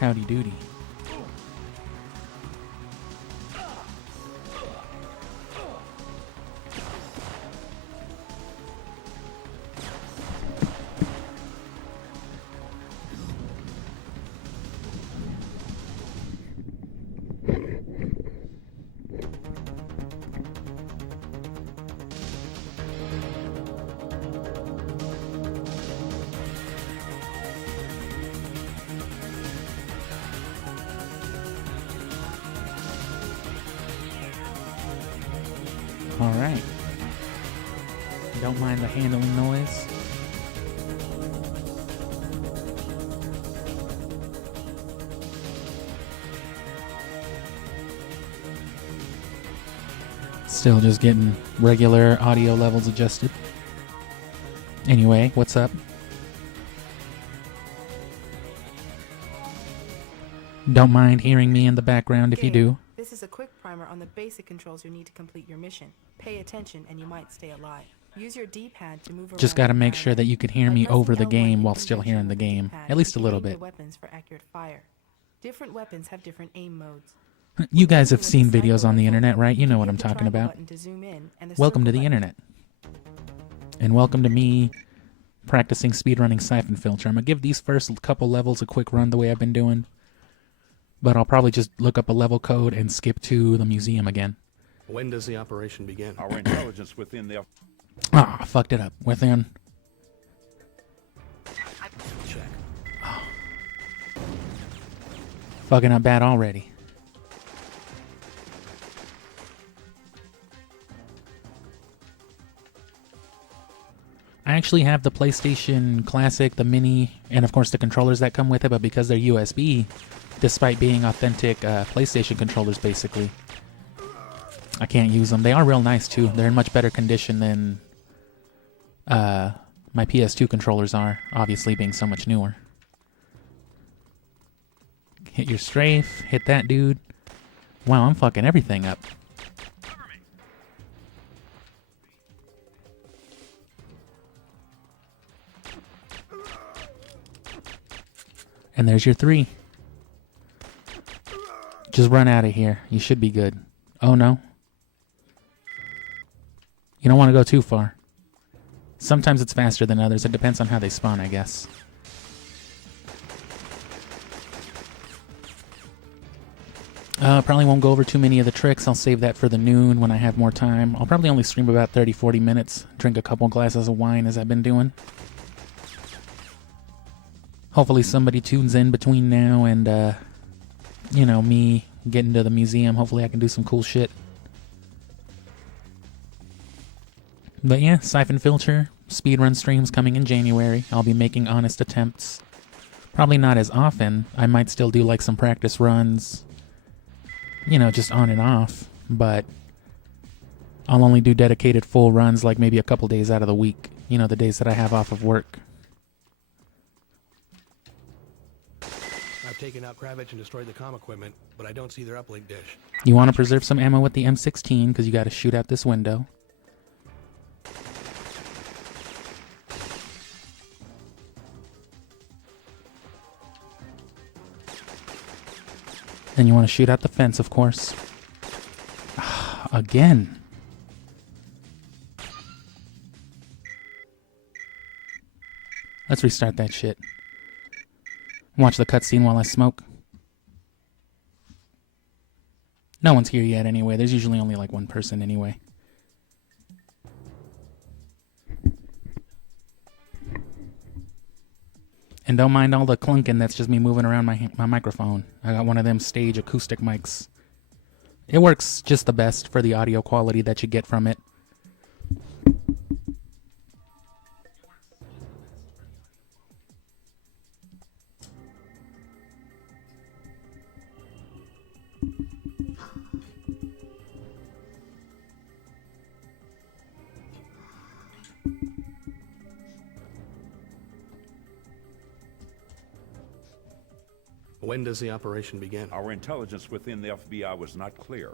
Howdy doody. Alright. Don't mind the handling noise. Still just getting regular audio levels adjusted. Anyway, what's up? Don't mind hearing me in the background if you do. This is a quick primer on the basic controls you need to complete your mission. Pay attention and you might stay alive. Use your D-pad to move around. Just gotta make sure that you can hear me over the game while still hearing the game. At least a little bit. Weapons for accurate fire. Different weapons have different aim modes. You guys have seen videos on the internet, right? You know what I'm talking about. Welcome to the internet. And welcome to me practicing speedrunning Syphonfilter. I'm gonna give these first couple levels a quick run the way I've been doing. But I'll probably just look up a level code and skip to the museum again. When does the operation begin? Our intelligence within the... Ah, fucked it up. Within... Check. Oh. Fucking up bad already. I actually have the PlayStation Classic, the Mini, and of course the controllers that come with it, but because they're USB, despite being authentic PlayStation controllers, basically, I can't use them. They are real nice, too. They're in much better condition than my PS2 controllers are, obviously being so much newer. Hit your strafe. Hit that dude. Wow, I'm fucking everything up. And there's your 3. Just run out of here. You should be good. Oh, no. You don't want to go too far. Sometimes it's faster than others. It depends on how they spawn, I guess. Probably won't go over too many of the tricks. I'll save that for the noon when I have more time. I'll probably only stream about 30-40 minutes. Drink a couple glasses of wine as I've been doing. Hopefully somebody tunes in between now and, you know, me getting to the museum. Hopefully I can do some cool shit. But yeah, Syphonfilter, speedrun streams coming in January. I'll be making honest attempts. Probably not as often. I might still do like some practice runs. You know, just on and off. But I'll only do dedicated full runs like maybe a couple days out of the week. You know, the days that I have off of work. I've taken out Kravitz and destroyed the comm equipment, but I don't see their uplink dish. You want to preserve some ammo with the M16 because you got to shoot out this window. Then you want to shoot out the fence, of course. Again. Let's restart that shit. Watch the cutscene while I smoke. No one's here yet anyway. There's usually only like one person anyway. And don't mind all the clunking, that's just me moving around my microphone. I got one of them stage acoustic mics. It works just the best for the audio quality that you get from it. When does the operation begin? Our intelligence within the FBI was not clear,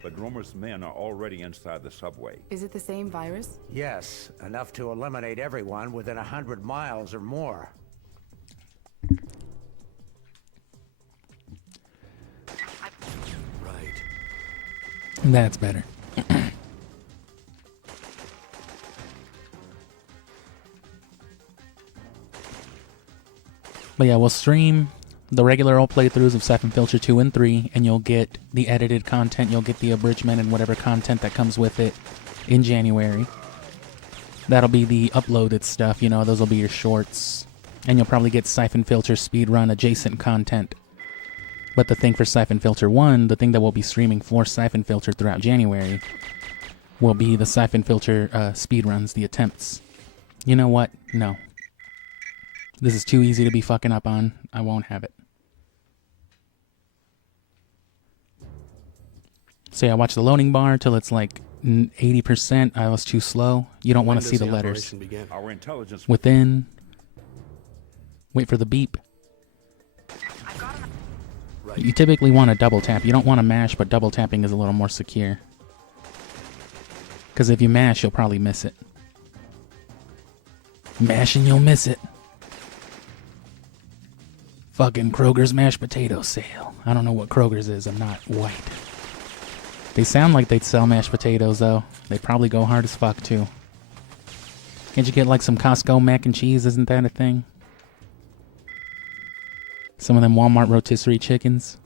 but Romer's men are already inside the subway. Is it the same virus? Yes, enough to eliminate everyone within 100 miles or more. That's better. But yeah, we'll stream the regular old playthroughs of Syphonfilter 2 and 3, and you'll get the edited content, you'll get the abridgment and whatever content that comes with it in January. That'll be the uploaded stuff, you know, those will be your shorts. And you'll probably get Syphonfilter speedrun adjacent content. But the thing for Syphonfilter 1, the thing that we'll be streaming for Syphonfilter throughout January, will be the Syphonfilter speedruns, the attempts. You know what? No. This is too easy to be fucking up on. I won't have it. So yeah, watch the loading bar till it's like 80%. I was too slow. You don't want to see the letters. Our intelligence Within. Wait for the beep. You typically want to double tap. You don't want to mash, but double tapping is a little more secure. Because if you mash, you'll probably miss it. Mash and you'll miss it. Fucking Kroger's mashed potato sale. I don't know what Kroger's is. I'm not white. They sound like they'd sell mashed potatoes, though. They'd probably go hard as fuck, too. Can't you get, like, some Costco mac and cheese? Isn't that a thing? Some of them Walmart rotisserie chickens.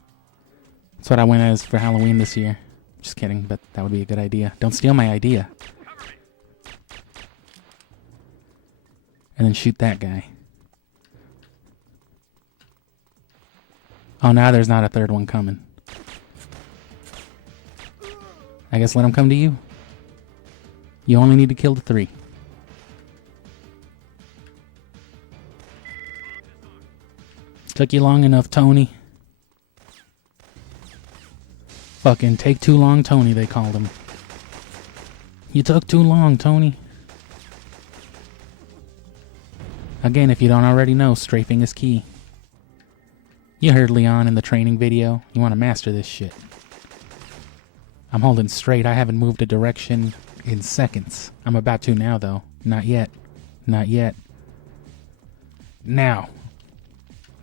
That's what I went as for Halloween this year. Just kidding, but that would be a good idea. Don't steal my idea. And then shoot that guy. Oh, now there's not a third one coming. I guess let him come to you. You only need to kill the 3. Took you long enough, Tony. Fucking take too long, Tony, they called him. You took too long, Tony. Again, if you don't already know, strafing is key. You heard Leon in the training video. You want to master this shit. I'm holding straight. I haven't moved a direction in seconds. I'm about to now, though. Not yet. Not yet. Now.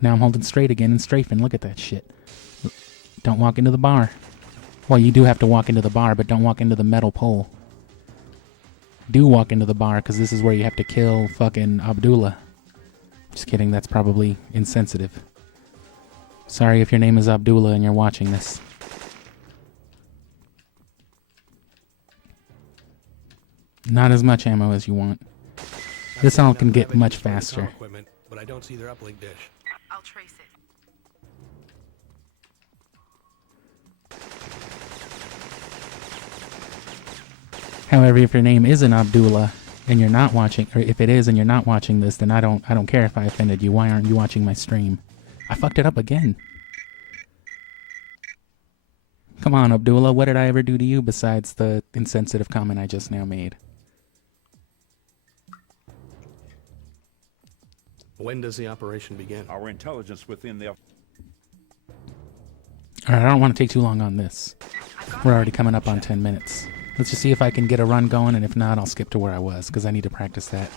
Now I'm holding straight again and strafing. Look at that shit. Don't walk into the bar. Well, you do have to walk into the bar, but don't walk into the metal pole. Do walk into the bar, because this is where you have to kill fucking Abdullah. Just kidding, that's probably insensitive. Sorry if your name is Abdullah and you're watching this. Not as much ammo as you want. This all can get much faster. But I don't see their uplink dish. I'll trace it. However, if your name isn't Abdullah and you're not watching, or if it is and you're not watching this, then I don't care if I offended you. Why aren't you watching my stream? I fucked it up again. Come on, Abdullah, what did I ever do to you besides the insensitive comment I just now made? When does the operation begin? our intelligence within the Alright, I don't want to take too long on this. We're already coming up on 10 minutes. Let's just see if I can get a run going, and if not, I'll skip to where I was, because I need to practice that.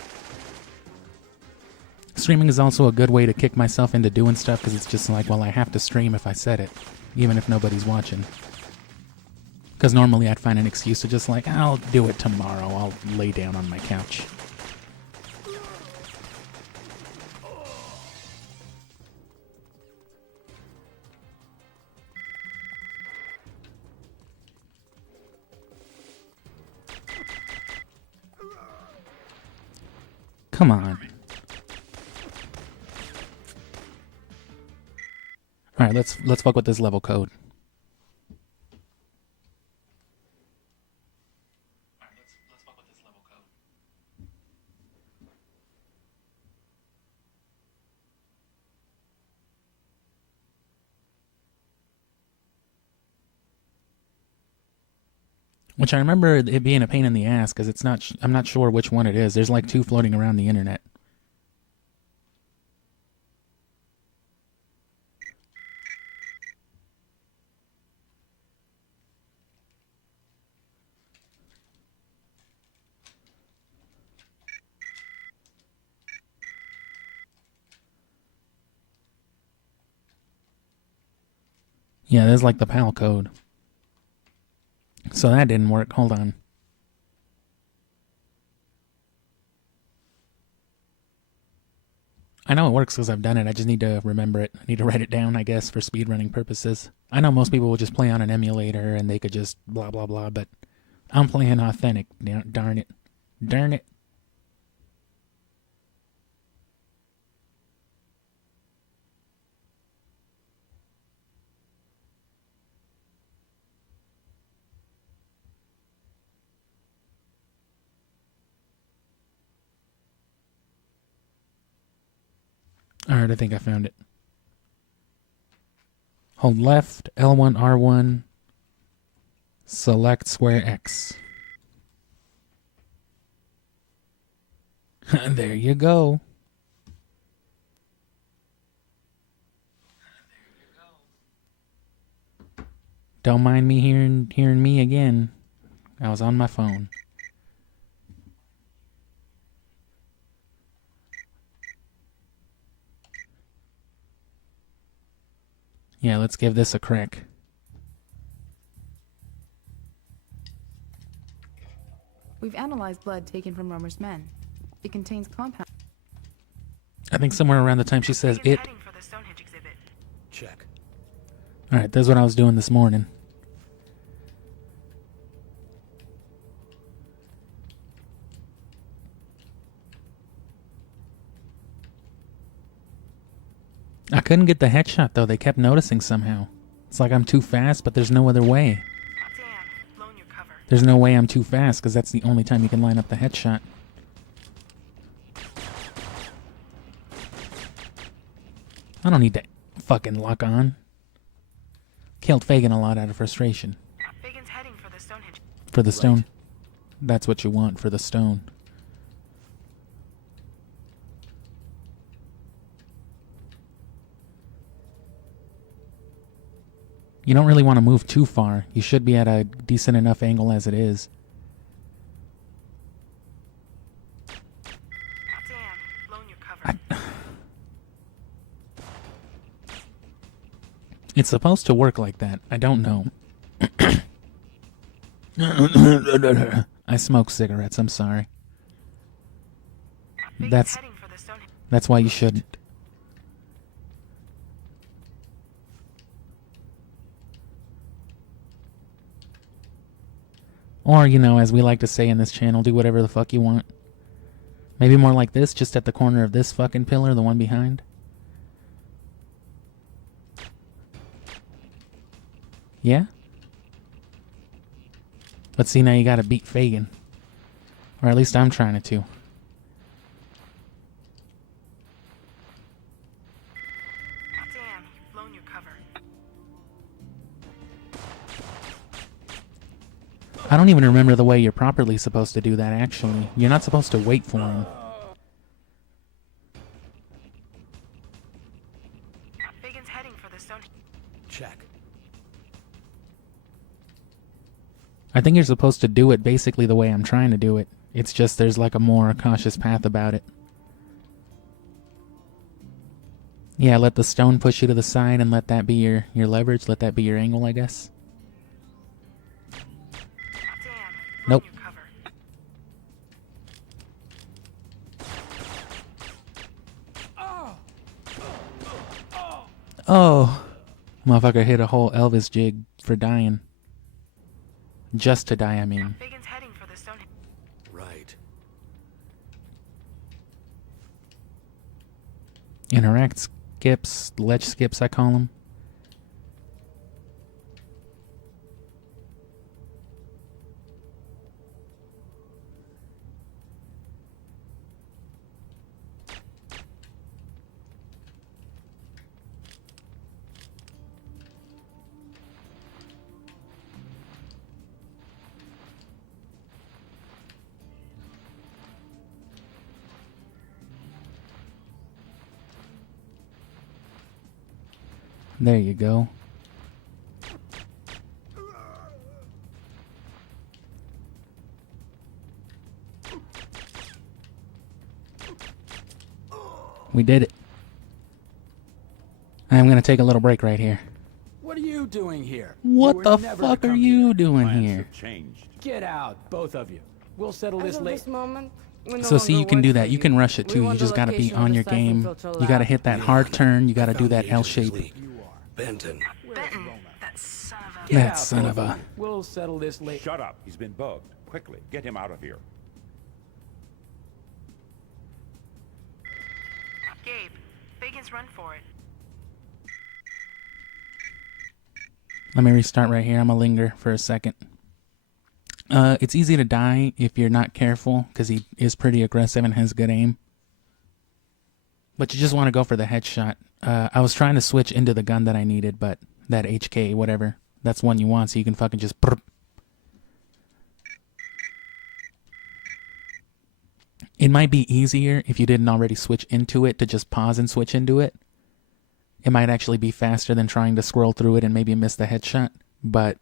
Streaming is also a good way to kick myself into doing stuff, because it's just like, well, I have to stream if I said it, even if nobody's watching. Because normally I'd find an excuse to just like, I'll do it tomorrow, I'll lay down on my couch. Come on. Alright, let's fuck with this level code. Which I remember it being a pain in the ass, because it's not. I'm not sure which one it is. There's like 2 floating around the internet. Yeah, there's like the PAL code. So that didn't work. Hold on. I know it works because I've done it. I just need to remember it. I need to write it down, I guess, for speedrunning purposes. I know most people will just play on an emulator and they could just blah, blah, blah, but I'm playing authentic. Darn it. Darn it. Alright, I think I found it. Hold left, L1, R1, select square X. There you go. Don't mind me hearing me again. I was on my phone. Yeah, let's give this a crack. We've analyzed blood taken from Romer's men. It contains compounds. I think somewhere around the time she says it. Heading for the Stonehenge exhibit. Check. Alright, that's what I was doing this morning. I couldn't get the headshot though. They kept noticing somehow. It's like I'm too fast, but there's no other way. Damn, blown your cover. There's no way I'm too fast because that's the only time you can line up the headshot. I don't need to fucking lock on. Killed Fagin a lot out of frustration. Fagan's heading for the Stonehenge. For the stone. That's what you want for the stone. You don't really want to move too far. You should be at a decent enough angle as it is. Damn, blown your cover. It's supposed to work like that. I don't know. I smoke cigarettes. I'm sorry. Fagan's heading for the Stonehenge. That's why you shouldn't. Or, you know, as we like to say in this channel, do whatever the fuck you want. Maybe more like this, just at the corner of this fucking pillar, the one behind. Yeah? But see, now you gotta beat Fagin. Or at least I'm trying to. Damn, you've blown your cover. I don't even remember the way you're properly supposed to do that, actually. You're not supposed to wait for him. Fagan's heading for the Stonehenge. Check. I think you're supposed to do it basically the way I'm trying to do it. It's just there's like a more cautious path about it. Yeah, let the stone push you to the side and let that be your leverage. Let that be your angle, I guess. Damn, Nope. your cover. Oh. Motherfucker hit a whole Elvis jig for dying. Just to die, I mean. Fagan's heading for the Stonehenge. Right. Interact skips, ledge skips, I call them. There you go. We did it. I'm going to take a little break right here. What are you you doing here? What You the were never to fuck are come you here. doing Plans here? have changed. Get out, both of you. We'll settle As this of later. this moment, we no So see, longer you can work do for that. You can rush it We too. You want the just gotta be location of on the your game. Syphonfilter You gotta lab. hit that Leon, hard turn. You gotta I do found that the L agent who's shape. lead. You are. Benton. Benton, that son of a... Get That out, son both of a... you. We'll settle this later. Shut up. He's been bugged. Quickly, get him out of here. Gabe, Bacon's run for it. Let me restart right here. I'm gonna linger for a second. It's easy to die if you're not careful, because he is pretty aggressive and has good aim. But you just want to go for the headshot. I was trying to switch into the gun that I needed, but that HK, whatever, that's one you want, so you can fucking just... Brr. It might be easier if you didn't already switch into it to just pause and switch into it. It might actually be faster than trying to scroll through it and maybe miss the headshot, but...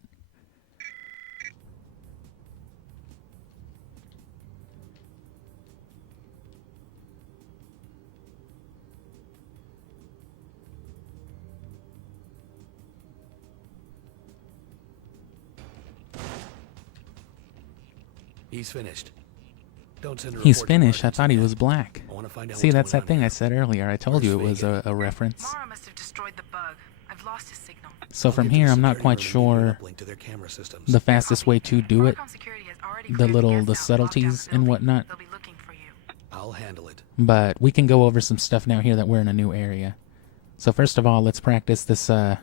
He's finished. Don't send a He's report to finished. I Parsons thought he yet. was black. I want to find out See, what's that's going that on thing here. I said earlier. I told you it Where's was a reference. Mara must have destroyed the bug. I've lost his signal. So I'll from get to here, the I'm not security quite room and give you an sure uplink to their camera systems. the fastest way to do it. Broadcom security has already The cleared little, guests the out and locked down subtleties the and building. whatnot. They'll be looking for you. I'll handle it. But we can go over some stuff now here that we're in a new area. So first of all, let's practice this, the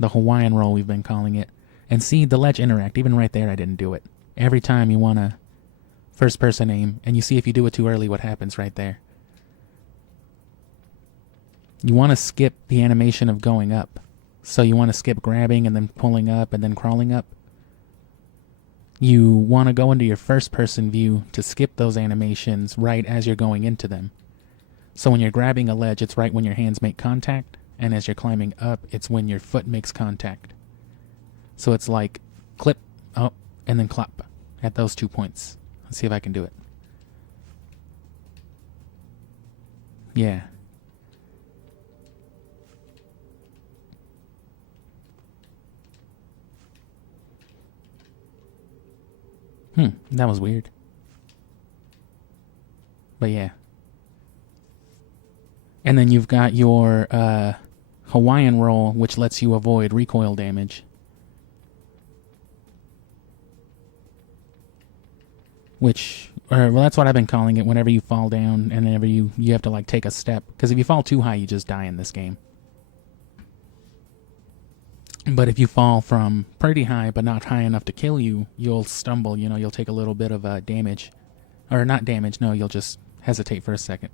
Hawaiian roll we've been calling it. And see the ledge interact. Even right there, I didn't do it. Every time you want to first person aim, and you see if you do it too early what happens right there. You want to skip the animation of going up. So you want to skip grabbing and then pulling up and then crawling up. You want to go into your first person view to skip those animations right as you're going into them. So when you're grabbing a ledge, it's right when your hands make contact, and as you're climbing up, it's when your foot makes contact. So it's like clip, up, and then clap at those 2 points. Let's see if I can do it. Yeah. That was weird. But yeah. And then you've got your Hawaiian roll, which lets you avoid recoil damage. Well, that's what I've been calling it whenever you fall down and whenever you have to like take a step. Because if you fall too high, you just die in this game. But if you fall from pretty high but not high enough to kill you, you'll stumble, you'll take a little bit of damage. Or not damage, no, you'll just hesitate for a second.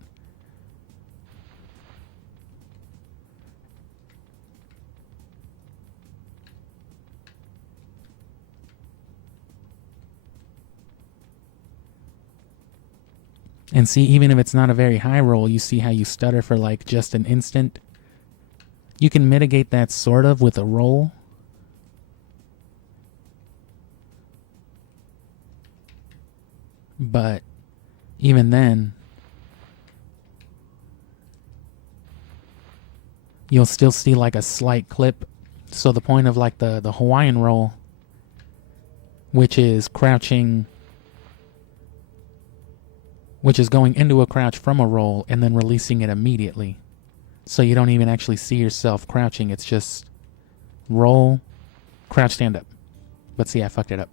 And see, even if it's not a very high roll, you see how you stutter for like just an instant. You can mitigate that sort of with a roll. But even then, you'll still see like a slight clip. So the point of like the Hawaiian roll, which is crouching, which is going into a crouch from a roll and then releasing it immediately. So you don't even actually see yourself crouching. It's just roll, crouch, stand up. But see, I fucked it up.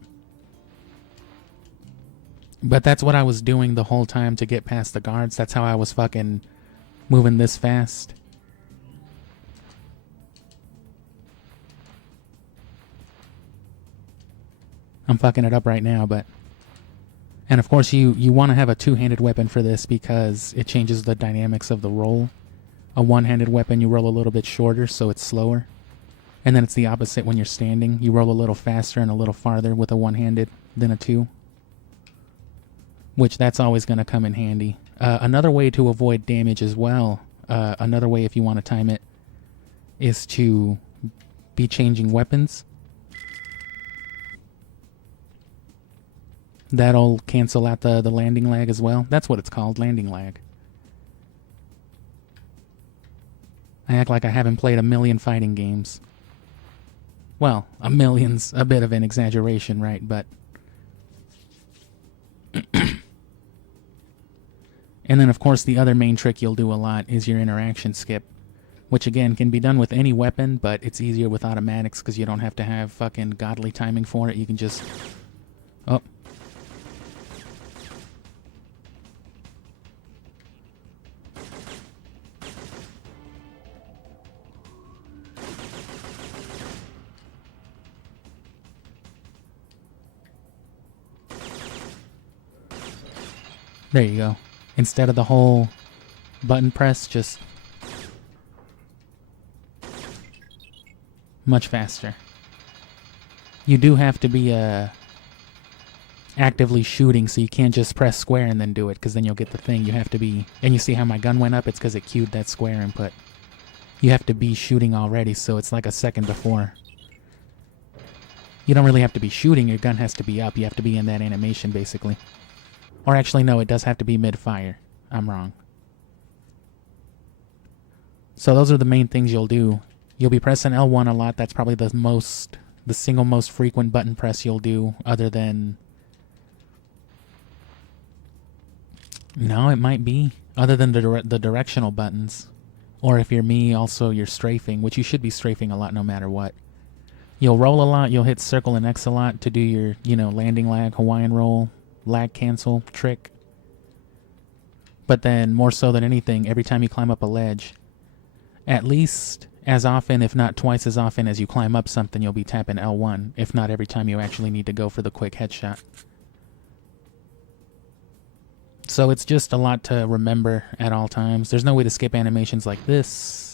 But that's what I was doing the whole time to get past the guards. That's how I was fucking moving this fast. I'm fucking it up right now, but... And of course you want to have a two-handed weapon for this because it changes the dynamics of the roll. A one-handed weapon, you roll a little bit shorter, so it's slower. And then it's the opposite when you're standing. You roll a little faster and a little farther with a one-handed than a two. Which that's always going to come in handy. Another way to avoid damage as well, another way if you want to time it, is to be changing weapons. That'll cancel out the landing lag as well. That's what it's called, landing lag. I act like I haven't played a million fighting games. Well, a million's a bit of an exaggeration, right? But... And then, of course, the other main trick you'll do a lot is your interaction skip, which, again, can be done with any weapon, but it's easier with automatics because you don't have to have fucking godly timing for it. You can just... Oh. There you go. Instead of the whole button press, just much faster. You do have to be actively shooting, so you can't just press square and then do it, because then you'll get the thing. You have to be... And you see how my gun went up? It's because it queued that square input. You have to be shooting already, so it's like a second before. You don't really have to be shooting, your gun has to be up. You have to be in that animation, basically. Or actually, no, it does have to be mid-fire. I'm wrong. So those are the main things you'll do. You'll be pressing L1 a lot. That's probably the single most frequent button press you'll do, other than... No, it might be. Other than the directional buttons. Or if you're me, also you're strafing, which you should be strafing a lot no matter what. You'll roll a lot. You'll hit circle and X a lot to do your, landing lag, Hawaiian roll, lag cancel trick. But then, more so than anything, every time you climb up a ledge, at least as often, if not twice as often as you climb up something, you'll be tapping L1, if not every time you actually need to go for the quick headshot. So it's just a lot to remember at all times. There's no way to skip animations like this.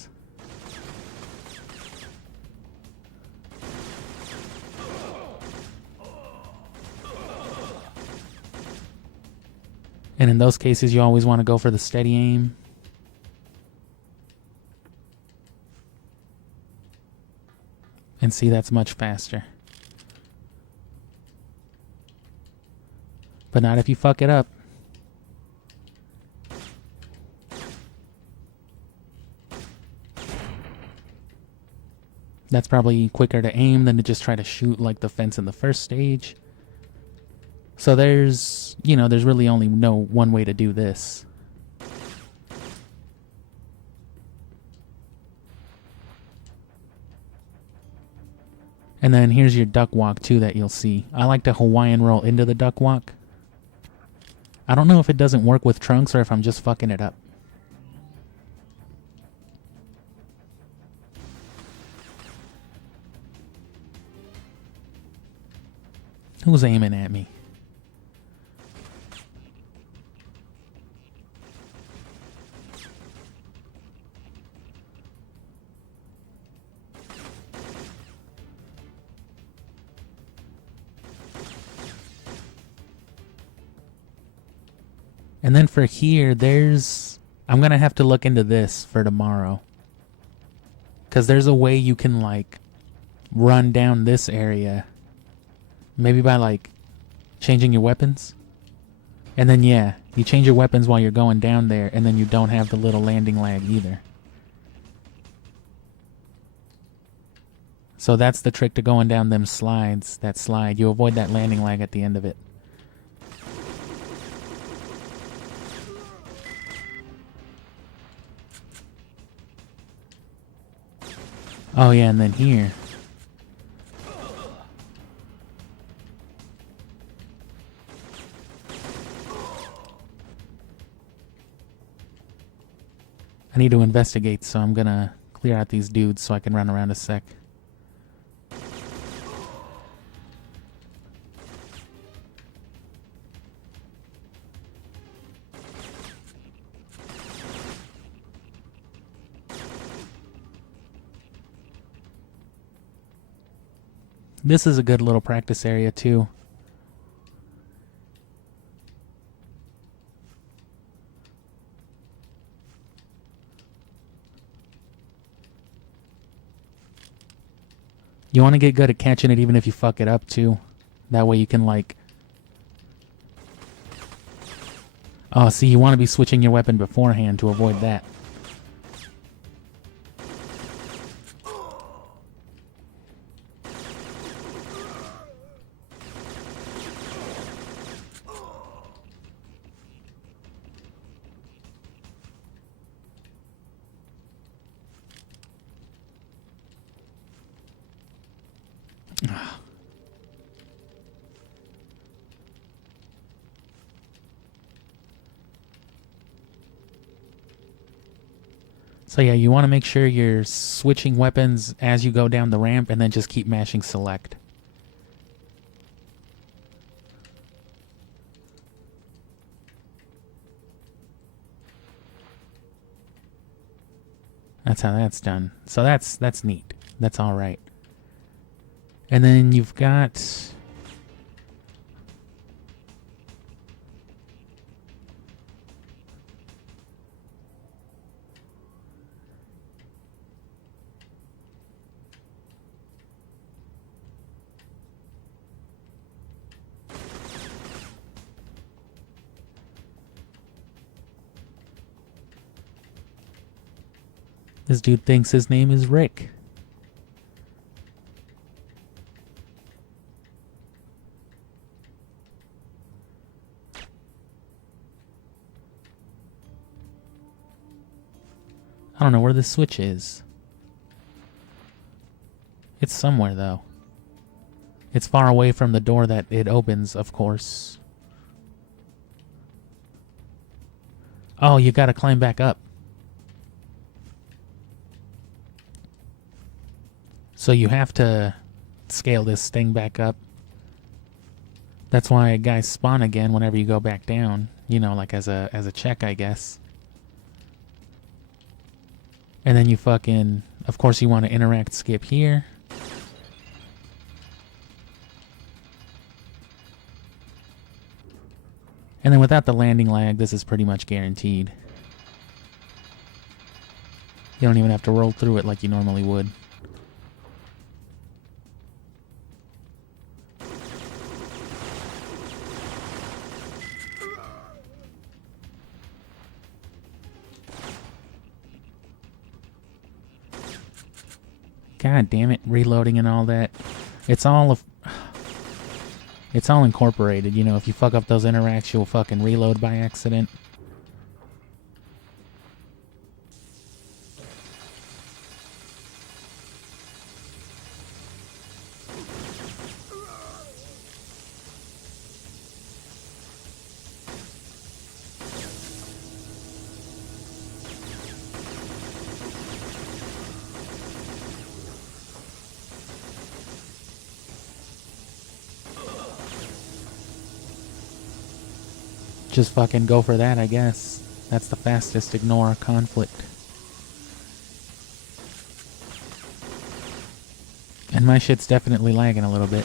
And in those cases, you always want to go for the steady aim. And see, that's much faster. But not if you fuck it up. That's probably quicker to aim than to just try to shoot like the fence in the first stage. So there's really only one way to do this. And then here's your duck walk too that you'll see. I like to Hawaiian roll into the duck walk. I don't know if it doesn't work with trunks or if I'm just fucking it up. Who's aiming at me? And then for here, I'm going to have to look into this for tomorrow. Because there's a way you can, run down this area. Maybe by, changing your weapons. And then, yeah, you change your weapons while you're going down there, and then you don't have the little landing lag either. So that's the trick to going down them slides, that slide. You avoid that landing lag at the end of it. Oh yeah, and then here. I need to investigate, so I'm gonna clear out these dudes so I can run around a sec. This is a good little practice area too. You want to get good at catching it even if you fuck it up too. That way you can Oh, see, you want to be switching your weapon beforehand to avoid that. So yeah, you want to make sure you're switching weapons as you go down the ramp, and then just keep mashing select. That's how that's done. So that's neat. That's all right. And then you've got... This dude thinks his name is Rick. I don't know where the switch is. It's somewhere, though. It's far away from the door that it opens, of course. Oh, you gotta climb back up. So you have to scale this thing back up. That's why guys spawn again whenever you go back down. You know, like as a check, I guess. And then you fucking... Of course you want to interact skip here. And then without the landing lag, this is pretty much guaranteed. You don't even have to roll through it like you normally would. God damn it, reloading and all that. It's all incorporated, you know, if you fuck up those interacts, you'll fucking reload by accident. Just fucking go for that, I guess. That's the fastest ignore conflict. And my shit's definitely lagging a little bit.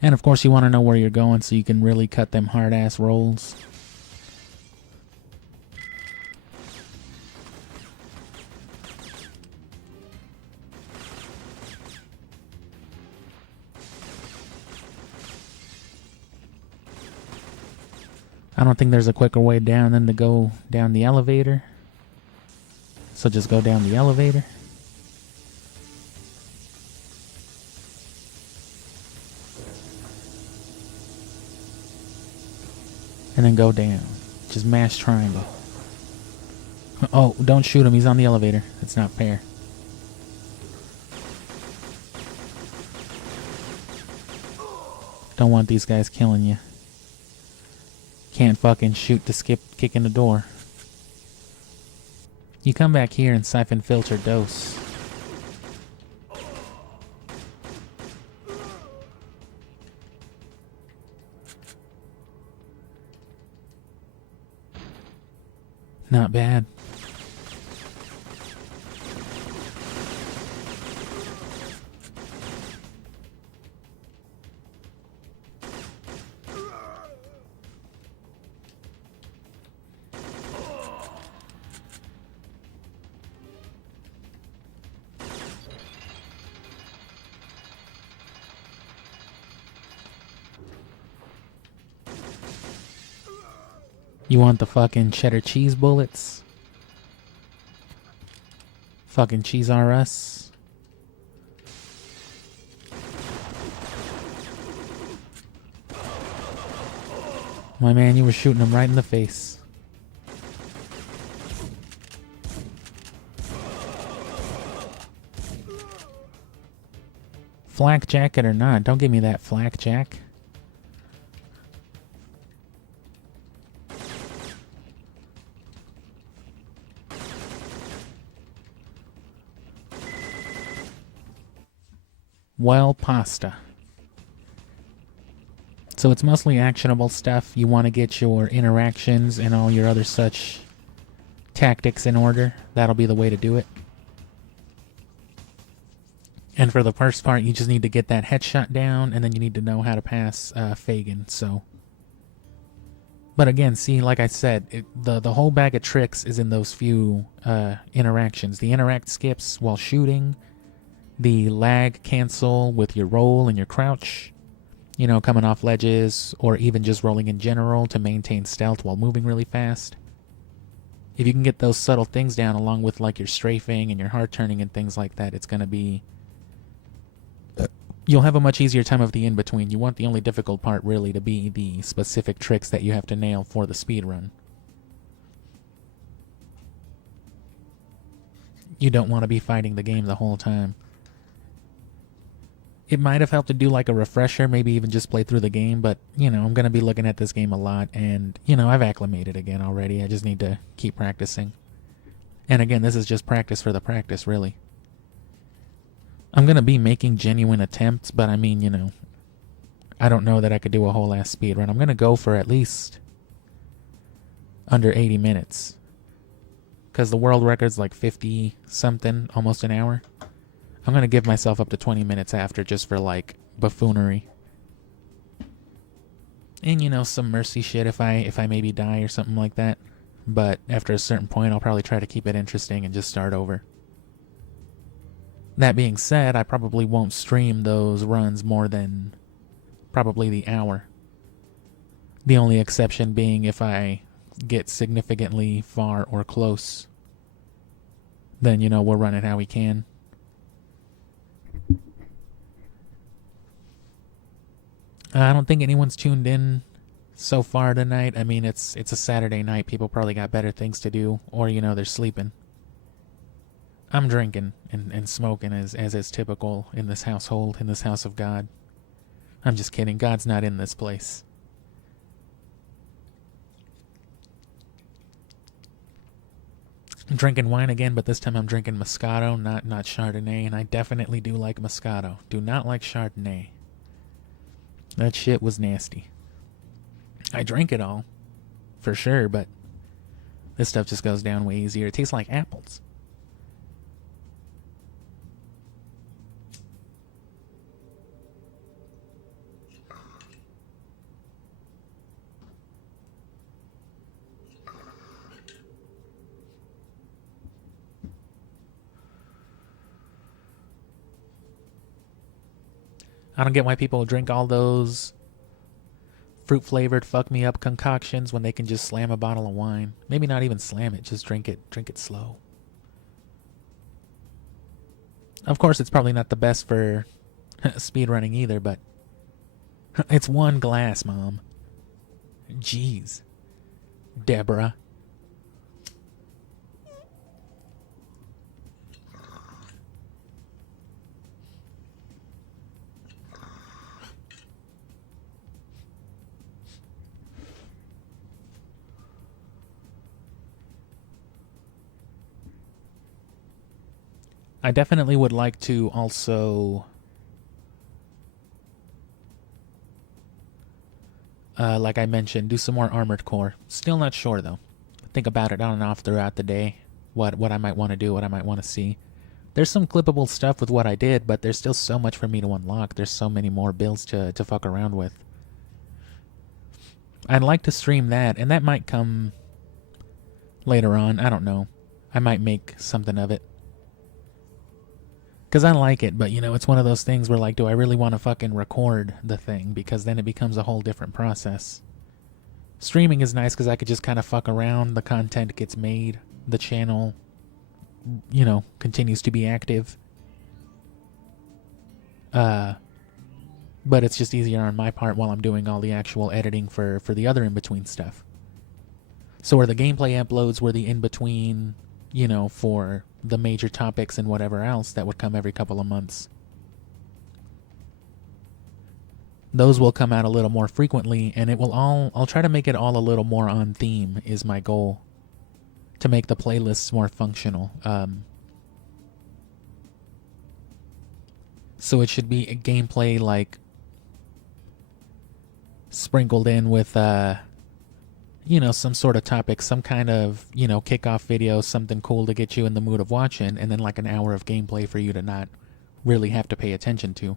And of course you want to know where you're going so you can really cut them hard-ass rolls. I don't think there's a quicker way down than to go down the elevator. So just go down the elevator. And then go down. Just mash triangle. Oh, don't shoot him. He's on the elevator. That's not fair. Don't want these guys killing you. Can't fucking shoot to skip kicking the door. You come back here and Syphonfilter dose. Not bad. You want the fucking cheddar cheese bullets? Fucking cheese R us. My man, you were shooting him right in the face. Flak jacket or not, don't give me that flak jack. Well, pasta. So it's mostly actionable stuff. You want to get your interactions and all your other such tactics in order. That'll be the way to do it. And for the first part, you just need to get that headshot down, and then you need to know how to pass Fagin, so... But again, see, like I said, the whole bag of tricks is in those few interactions. The interact skips while shooting, the lag cancel with your roll and your crouch, you know, coming off ledges, or even just rolling in general to maintain stealth while moving really fast. If you can get those subtle things down along with like your strafing and your hard turning and things like that, it's going to be... You'll have a much easier time of the in-between. You want the only difficult part really to be the specific tricks that you have to nail for the speed run. You don't want to be fighting the game the whole time. It might have helped to do like a refresher, maybe even just play through the game, but, you know, I'm going to be looking at this game a lot, and, you know, I've acclimated again already. I just need to keep practicing. And again, this is just practice for the practice, really. I'm going to be making genuine attempts, but I mean, you know, I don't know that I could do a whole ass speed run. I'm going to go for at least under 80 minutes. Because the world record's like 50 something, almost an hour. I'm going to give myself up to 20 minutes after just for like buffoonery. And, you know, some mercy shit if I maybe die or something like that. But after a certain point, I'll probably try to keep it interesting and just start over. That being said, I probably won't stream those runs more than probably the hour. The only exception being if I get significantly far or close. Then, you know, we'll run it how we can. I don't think anyone's tuned in so far tonight. I mean, it's a Saturday night. People probably got better things to do. Or, you know, they're sleeping. I'm drinking and smoking as is typical in this household, in this house of God. I'm just kidding. God's not in this place. I'm drinking wine again, but this time I'm drinking Moscato, not Chardonnay, and I definitely do like Moscato. Do not like Chardonnay. That shit was nasty. I drank it all, for sure, but this stuff just goes down way easier. It tastes like apples. I don't get why people drink all those fruit-flavored fuck-me-up concoctions when they can just slam a bottle of wine. Maybe not even slam it, just drink it. Drink it slow. Of course, it's probably not the best for speedrunning either, but it's one glass, Mom. Jeez. Deborah. I definitely would like to also like I mentioned, do some more Armored Core. Still not sure though. Think about it on and off throughout the day. What I might want to do, what I might want to see. There's some clippable stuff with what I did, but there's still so much for me to unlock. There's so many more builds to fuck around with. I'd like to stream that, and that might come later on. I don't know. I might make something of it. Because I like it, but, you know, it's one of those things where, like, do I really want to fucking record the thing? Because then it becomes a whole different process. Streaming is nice because I could just kind of fuck around. The content gets made. The channel, you know, continues to be active. But it's just easier on my part while I'm doing all the actual editing for the other in-between stuff. So where the gameplay uploads were the in-between, you know, for the major topics and whatever else that would come every couple of months. Those will come out a little more frequently, and it will I'll try to make it all a little more on theme is my goal. To make the playlists more functional. So it should be a gameplay like sprinkled in with you know, some sort of topic, some kind of, you know, kickoff video, something cool to get you in the mood of watching, and then like an hour of gameplay for you to not really have to pay attention to.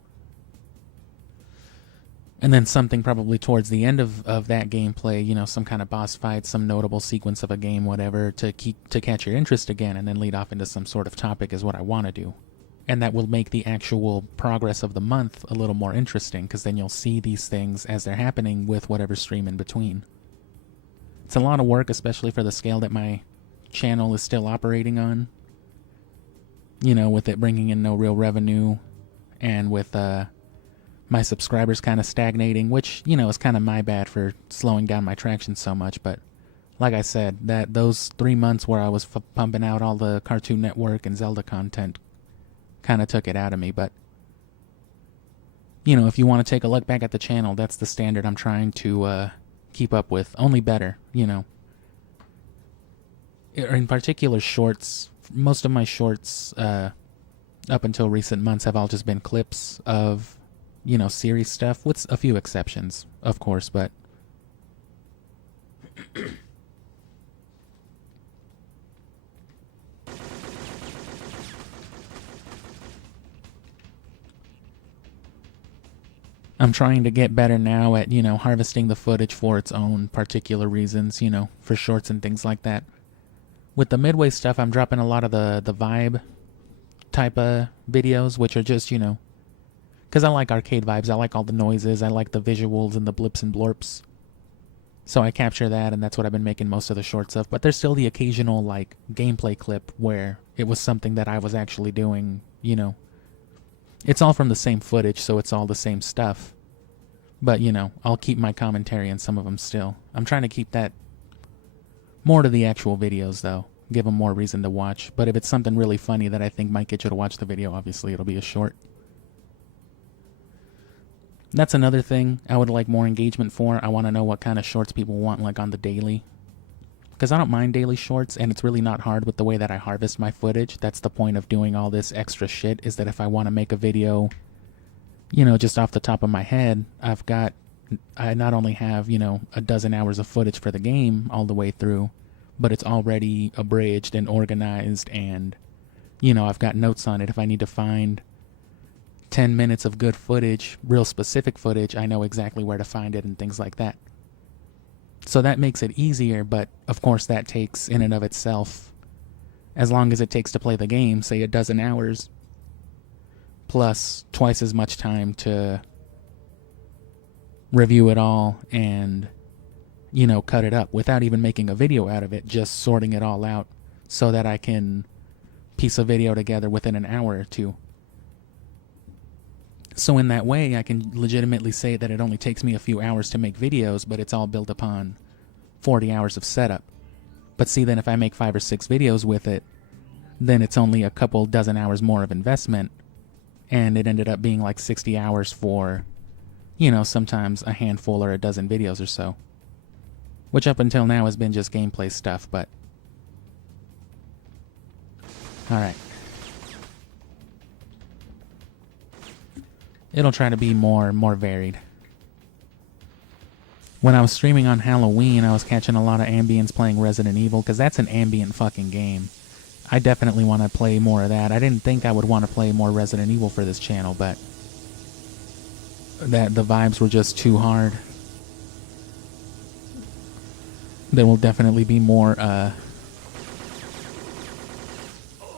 And then something probably towards the end of that gameplay, you know, some kind of boss fight, some notable sequence of a game, whatever, to catch your interest again, and then lead off into some sort of topic is what I want to do. And that will make the actual progress of the month a little more interesting, because then you'll see these things as they're happening with whatever stream in between. It's a lot of work, especially for the scale that my channel is still operating on. You know, with it bringing in no real revenue, and with my subscribers kind of stagnating, which, you know, is kind of my bad for slowing down my traction so much. But like I said, that those 3 months where I was pumping out all the Cartoon Network and Zelda content kind of took it out of me. But, you know, if you want to take a look back at the channel, that's the standard I'm trying to keep up with. Only better, you know. In particular, shorts. Most of my shorts up until recent months have all just been clips of, you know, series stuff, with a few exceptions, of course, but I'm trying to get better now at, you know, harvesting the footage for its own particular reasons, you know, for shorts and things like that. With the Midway stuff, I'm dropping a lot of the vibe type of videos, which are just, you know, because I like arcade vibes, I like all the noises, I like the visuals and the blips and blorps. So I capture that, and that's what I've been making most of the shorts of. But there's still the occasional, like, gameplay clip where it was something that I was actually doing, you know. It's all from the same footage, so it's all the same stuff. But, you know, I'll keep my commentary in some of them still. I'm trying to keep that more to the actual videos, though. Give them more reason to watch. But if it's something really funny that I think might get you to watch the video, obviously it'll be a short. That's another thing I would like more engagement for. I want to know what kind of shorts people want, like on the daily. Because I don't mind daily shorts, and it's really not hard with the way that I harvest my footage. That's the point of doing all this extra shit, is that if I want to make a video, you know, just off the top of my head, I not only have, you know, a dozen hours of footage for the game all the way through, but it's already abridged and organized, and, you know, I've got notes on it. If I need to find 10 minutes of good footage, real specific footage, I know exactly where to find it and things like that. So that makes it easier, but of course that takes, in and of itself, as long as it takes to play the game, say a dozen hours, plus twice as much time to review it all and, you know, cut it up without even making a video out of it, just sorting it all out so that I can piece a video together within an hour or two. So in that way, I can legitimately say that it only takes me a few hours to make videos, but it's all built upon 40 hours of setup. But see, then if I make 5 or 6 videos with it, then it's only a couple dozen hours more of investment, and it ended up being like 60 hours for, you know, sometimes a handful or a dozen videos or so. Which up until now has been just gameplay stuff, but... Alright. It'll try to be more varied. When I was streaming on Halloween, I was catching a lot of ambience playing Resident Evil, because that's an ambient fucking game. I definitely want to play more of that. I didn't think I would want to play more Resident Evil for this channel, but the vibes were just too hard. There will definitely be more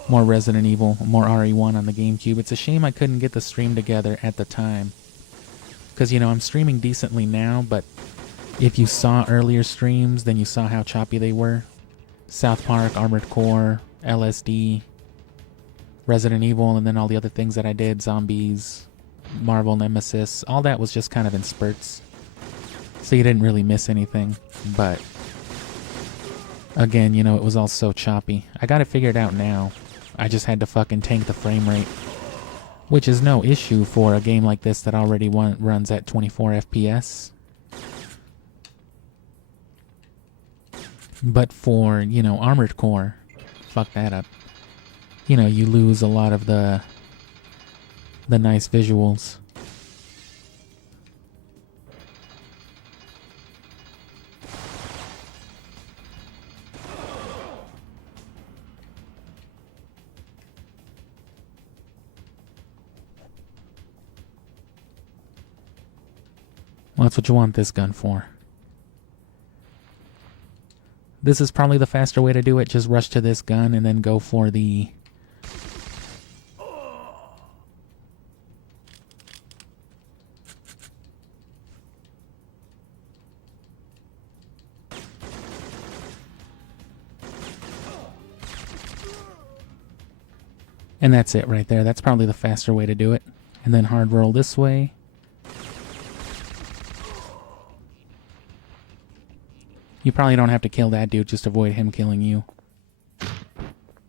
Resident Evil, more RE1 on the GameCube. It's a shame I couldn't get the stream together at the time. Because, you know, I'm streaming decently now, but if you saw earlier streams, then you saw how choppy they were. South Park, Armored Core, LSD, Resident Evil, and then all the other things that I did, Zombies, Marvel Nemesis, all that was just kind of in spurts. So you didn't really miss anything, but again, you know, it was all so choppy. I got it figured out now. I just had to fucking tank the frame rate, which is no issue for a game like this that already runs at 24 FPS. But for, you know, Armored Core, fuck that up. You know, you lose a lot of the the nice visuals. Well, that's what you want this gun for. This is probably the faster way to do it. Just rush to this gun and then go for the... And that's it right there. That's probably the faster way to do it. And then hard roll this way. You probably don't have to kill that dude, just avoid him killing you.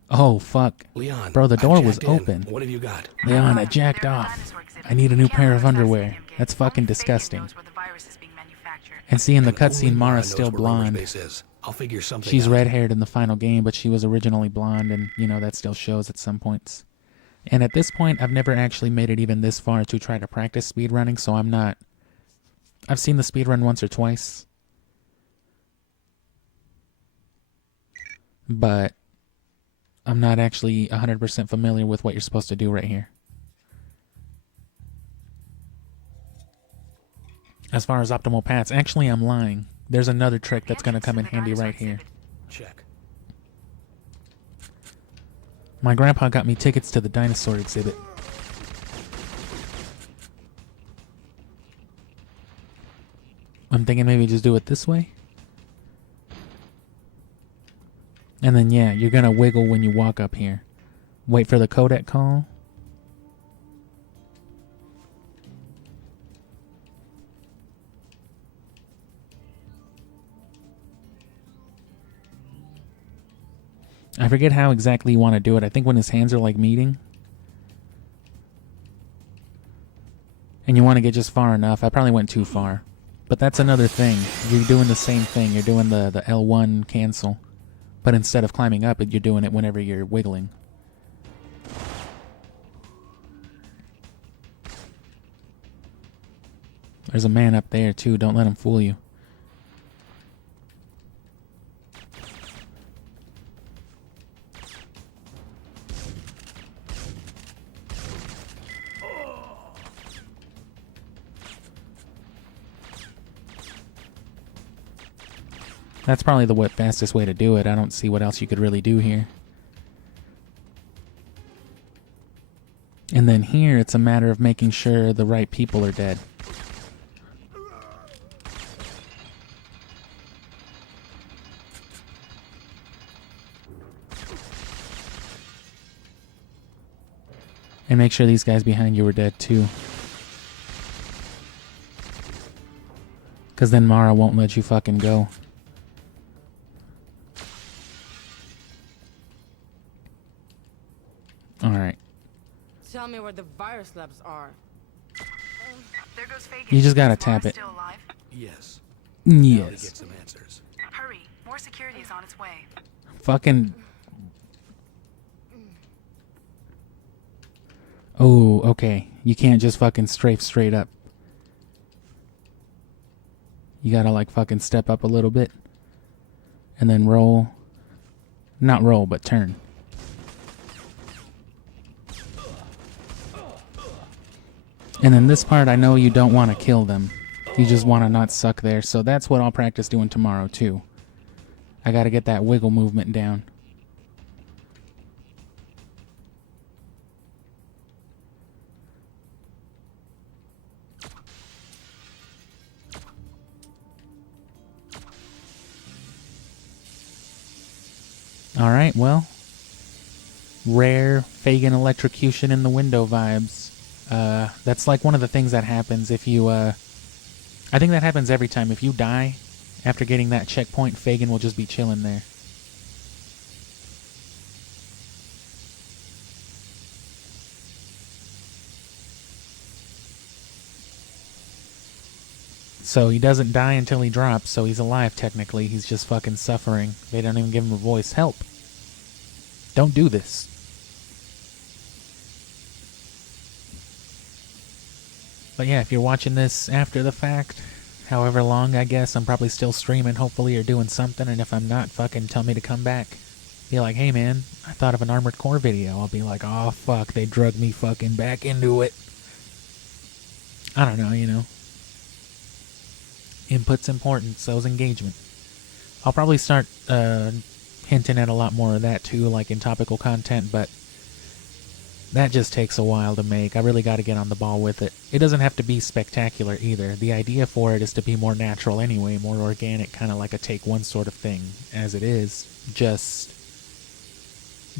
Oh, fuck. Leon, Bro, the I've door was jacked in. open. What have you got? Leon, I jacked off. I need a new pair of underwear. That's fucking disgusting. And see, in the And only cutscene, Mara Mara's knows still where Romer's blonde. base is. I'll figure something She's out. red-haired in the final game, but she was originally blonde, and, you know, that still shows at some points. And at this point, I've never actually made it even this far to try to practice speedrunning, so I'm not... I've seen the speedrun once or twice. But I'm not actually 100% familiar with what you're supposed to do right here. As far as optimal paths, actually I'm lying. There's another trick that's going to come in handy right here. Check. My grandpa got me tickets to the dinosaur exhibit. I'm thinking maybe just do it this way. And then, yeah, you're going to wiggle when you walk up here. Wait for the codec call. I forget how exactly you want to do it. I think when his hands are like meeting. And you want to get just far enough. I probably went too far. But that's another thing. You're doing the same thing. You're doing the L1 cancel. But instead of climbing up, you're doing it whenever you're wiggling. There's a man up there, too. Don't let him fool you. That's probably the fastest way to do it. I don't see what else you could really do here. And then here, it's a matter of making sure the right people are dead. And make sure these guys behind you are dead too. Because then Mara won't let you fucking go. Alright. Tell me where the virus labs are. There goes Fagin. You just gotta Is Mara tap it. still alive? Yes. Now to get Yes. some answers. Hurry. More security is on its way. Fucking... Oh, okay. You can't just fucking strafe straight up. You gotta like fucking step up a little bit. And then roll. Not roll, but turn. And then this part, I know you don't want to kill them. You just want to not suck there. So that's what I'll practice doing tomorrow, too. I gotta get that wiggle movement down. Alright, well. Rare Fagin electrocution in the window vibes. That's like one of the things that happens if you, I think that happens every time. If you die after getting that checkpoint, Fagin will just be chilling there. So he doesn't die until he drops, so he's alive technically. He's just fucking suffering. They don't even give him a voice. Help! Don't do this. But yeah, if you're watching this after the fact, however long, I guess, I'm probably still streaming, hopefully, or doing something. And if I'm not, fucking tell me to come back. Be like, hey man, I thought of an Armored Core video. I'll be like, oh fuck, they drug me fucking back into it. I don't know, you know. Input's important, so's engagement. I'll probably start hinting at a lot more of that too, like in topical content, but that just takes a while to make. I really got to get on the ball with it. It doesn't have to be spectacular either. The idea for it is to be more natural anyway, more organic, kind of like a Take One sort of thing, as it is, just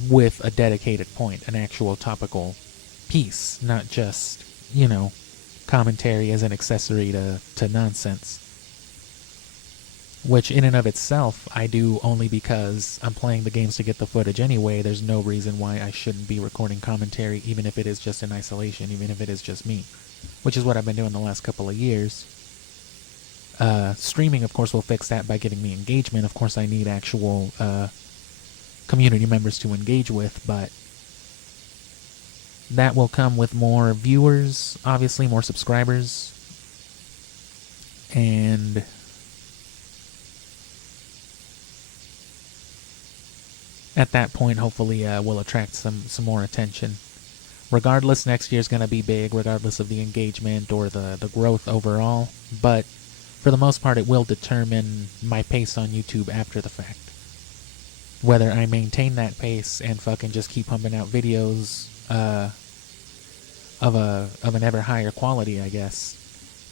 with a dedicated point, an actual topical piece, not just, you know, commentary as an accessory to nonsense. Which in and of itself I do only because I'm playing the games to get the footage anyway. There's no reason why I shouldn't be recording commentary, even if it is just in isolation, even if it is just me, which is what I've been doing the last couple of years. Streaming, of course, will fix that by giving me engagement. Of course, I need actual community members to engage with, but that will come with more viewers, obviously more subscribers, and at that point, hopefully, we'll attract some more attention. Regardless, next year's going to be big, regardless of the engagement or the growth overall. But for the most part, it will determine my pace on YouTube after the fact. Whether I maintain that pace and fucking just keep pumping out videos of an ever higher quality, I guess.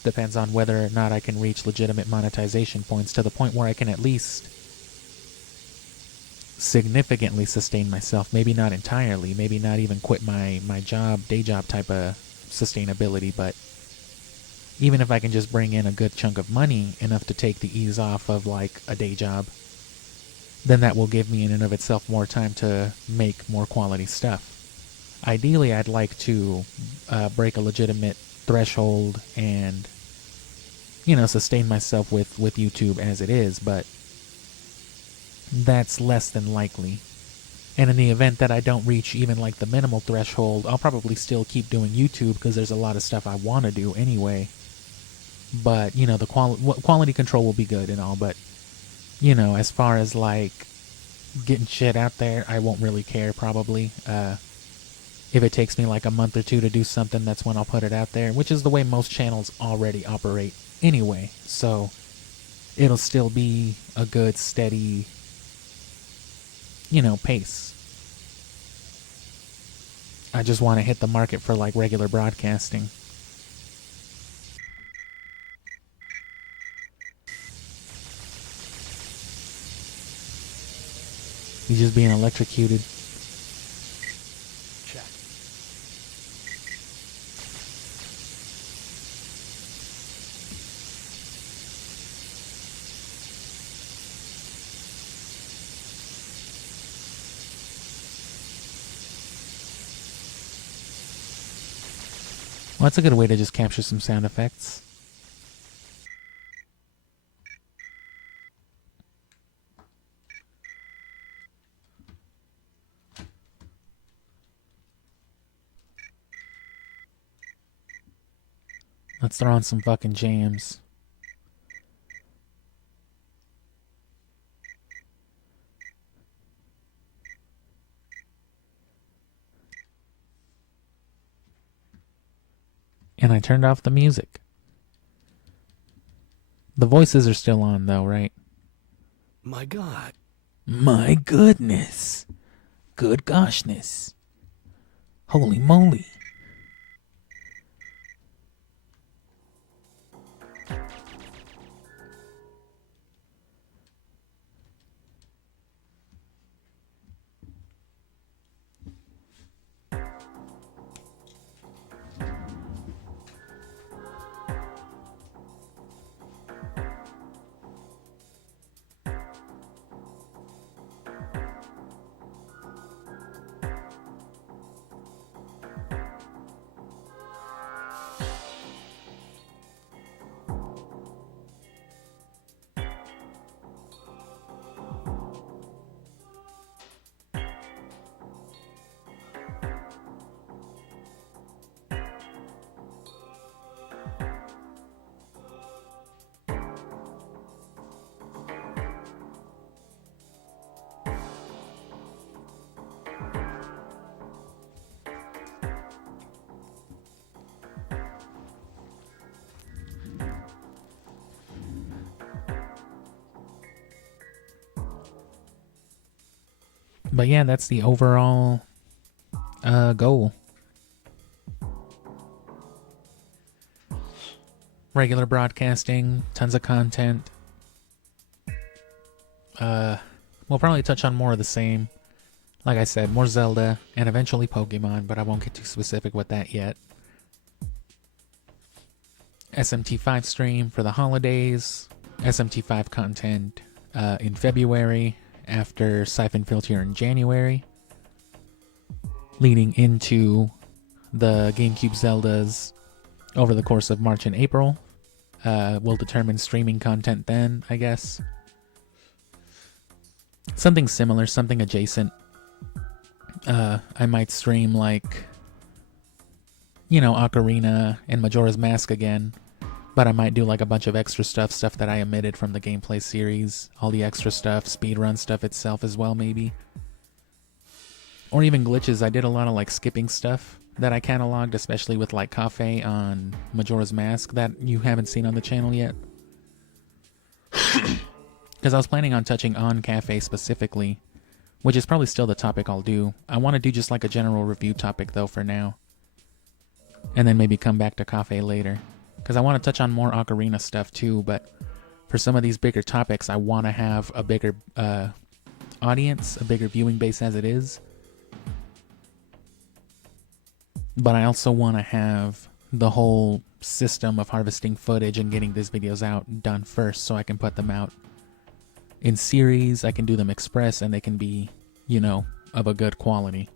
Depends on whether or not I can reach legitimate monetization points to the point where I can at least significantly sustain myself. Maybe not entirely, maybe not even quit my day job type of sustainability, but even if I can just bring in a good chunk of money, enough to take the ease off of like a day job, then that will give me in and of itself more time to make more quality stuff. Ideally, I'd like to break a legitimate threshold and, you know, sustain myself with YouTube as it is, but that's less than likely. And in the event that I don't reach even like the minimal threshold, I'll probably still keep doing YouTube because there's a lot of stuff I want to do anyway. But, you know, the quality control will be good and all, but, you know, as far as like getting shit out there, I won't really care probably. If it takes me like a month or two to do something, that's when I'll put it out there, which is the way most channels already operate anyway. So it'll still be a good, steady, you know, pace. I just want to hit the market for like regular broadcasting. He's just being electrocuted. Check. Well, that's a good way to just capture some sound effects. Let's throw on some fucking jams. And I turned off the music. The voices are still on though, right? My God. My goodness. Good goshness. Holy moly. But yeah, that's the overall goal. Regular broadcasting, tons of content. We'll probably touch on more of the same. Like I said, more Zelda and eventually Pokemon, but I won't get too specific with that yet. SMT5 stream for the holidays. SMT5 content in February after Syphonfilter in January. Leading into the GameCube Zeldas over the course of March and April. We'll determine streaming content then, I guess. Something similar, something adjacent. I might stream like, you know, Ocarina and Majora's Mask again. But I might do like a bunch of extra stuff that I omitted from the gameplay series. All the extra stuff, speedrun stuff itself as well, maybe. Or even glitches. I did a lot of like skipping stuff that I cataloged, especially with like Cafe on Majora's Mask that you haven't seen on the channel yet. Because I was planning on touching on Cafe specifically, which is probably still the topic I'll do. I want to do just like a general review topic though for now. And then maybe come back to Cafe later. Because I want to touch on more Ocarina stuff too, but for some of these bigger topics, I want to have a bigger audience, a bigger viewing base as it is. But I also want to have the whole system of harvesting footage and getting these videos out done first so I can put them out in series. I can do them express and they can be, you know, of a good quality.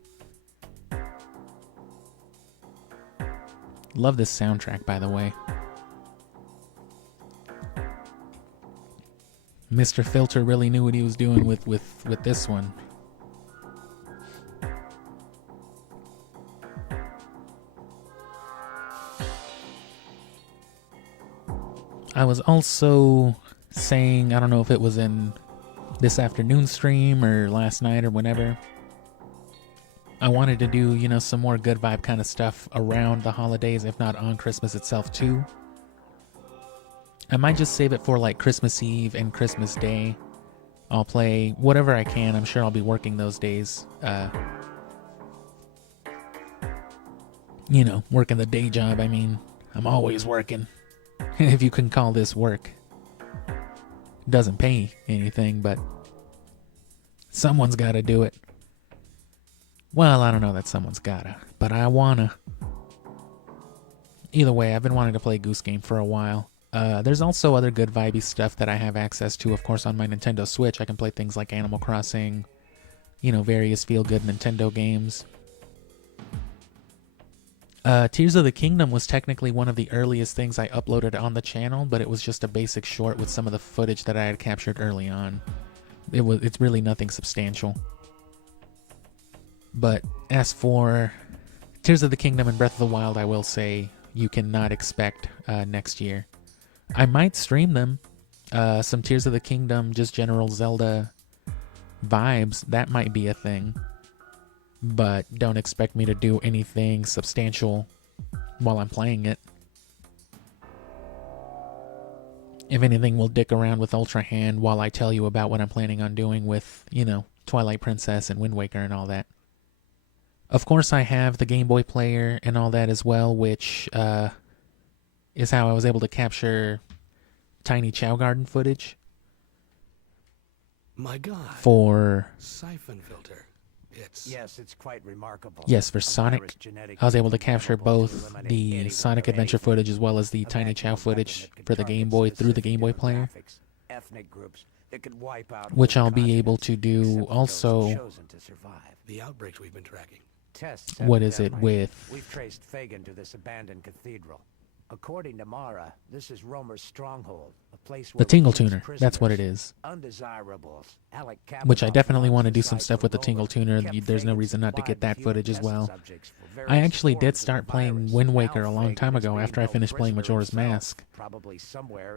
Love this soundtrack, by the way. Mr. Filter really knew what he was doing with this one. I was also saying, I don't know if it was in this afternoon stream or last night or whenever, I wanted to do, you know, some more good vibe kind of stuff around the holidays, if not on Christmas itself too. I might just save it for like Christmas Eve and Christmas Day. I'll play whatever I can. I'm sure I'll be working those days. You know, working the day job. I mean, I'm always working. If you can call this work. Doesn't pay anything, but someone's got to do it. Well, I don't know that someone's gotta, but I wanna. Either way, I've been wanting to play Goose Game for a while. There's also other good vibey stuff that I have access to, of course, on my Nintendo Switch. I can play things like Animal Crossing, you know, various feel-good Nintendo games. Tears of the Kingdom was technically one of the earliest things I uploaded on the channel, but it was just a basic short with some of the footage that I had captured early on. It's really nothing substantial. But as for Tears of the Kingdom and Breath of the Wild, I will say you cannot expect next year. I might stream them. Some Tears of the Kingdom, just general Zelda vibes, that might be a thing. But don't expect me to do anything substantial while I'm playing it. If anything, we'll dick around with Ultra Hand while I tell you about what I'm planning on doing with, you know, Twilight Princess and Wind Waker and all that. Of course, I have the Game Boy player and all that as well, which is how I was able to capture Tiny Chow Garden footage. My God. For Syphonfilter. Yes, it's quite remarkable. Yes, for Sonic, I was able to capture both the Sonic Adventure footage as well as the Tiny Chow footage for the Game Boy through the Game Boy player, which I'll be able to do also. The outbreaks we've been tracking. What is it with? We've traced Fagin to this abandoned cathedral. According to Mara, this is Romer's stronghold, a place where The Tingle Tuner, that's what it is. Undesirables, Which I definitely want to do some stuff with the Tingle Tuner. There's no reason not to get that footage as well. I actually did start playing Wind Waker a long time ago after I finished playing Majora's Mask.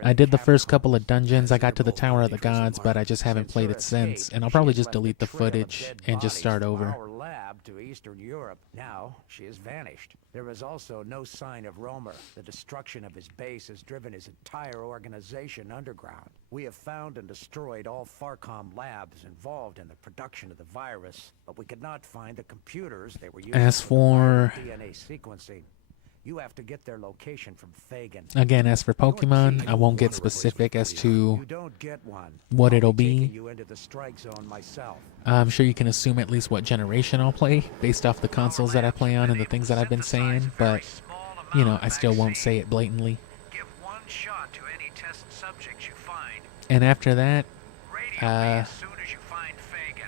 I did the first couple of dungeons, I got to the Tower of the Gods, but I just haven't played it since, and I'll probably just delete the footage and just start over. lab to Eastern Europe. Now, she has vanished. There is also no sign of Romer. The destruction of his base has driven his entire organization underground. We have found and destroyed all Farcom labs involved in the production of the virus, but we could not find the computers they were using As for DNA sequencing. You have to get their location from Fagin. again, as for Pokemon, I won't get specific as to You don't get one. what I'll it'll taking be. you into the strike zone myself. I'm sure you can assume at least what generation I'll play based off the consoles that I play on and the things that I've been saying, but, you know, I still won't say it blatantly. Give one shot to any test subjects you find. And after that, As soon as you find Fagin.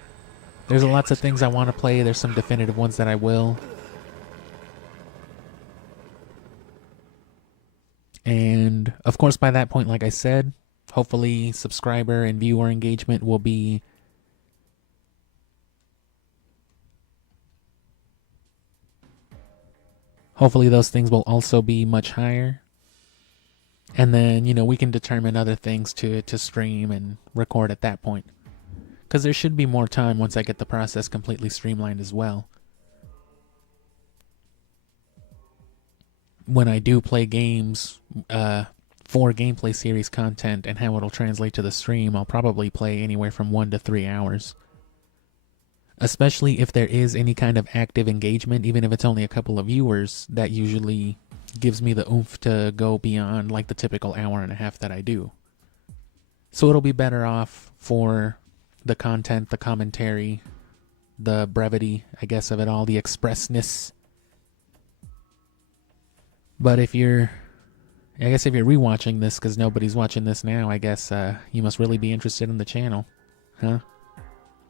there's lots of things I want to play. There's some definitive ones that I will. And, of course, by that point, like I said, hopefully subscriber and viewer engagement will be hopefully those things will also be much higher. And then, you know, we can determine other things to stream and record at that point. Because there should be more time once I get the process completely streamlined as well. When I do play games for gameplay series content and how it'll translate to the stream, I'll probably play anywhere from 1 to 3 hours. Especially if there is any kind of active engagement, even if it's only a couple of viewers, that usually gives me the oomph to go beyond like the typical hour and a half that I do. So it'll be better off for the content, the commentary, the brevity, I guess, of it all, the expressness. But if you're rewatching this, because nobody's watching this now, I guess you must really be interested in the channel, huh?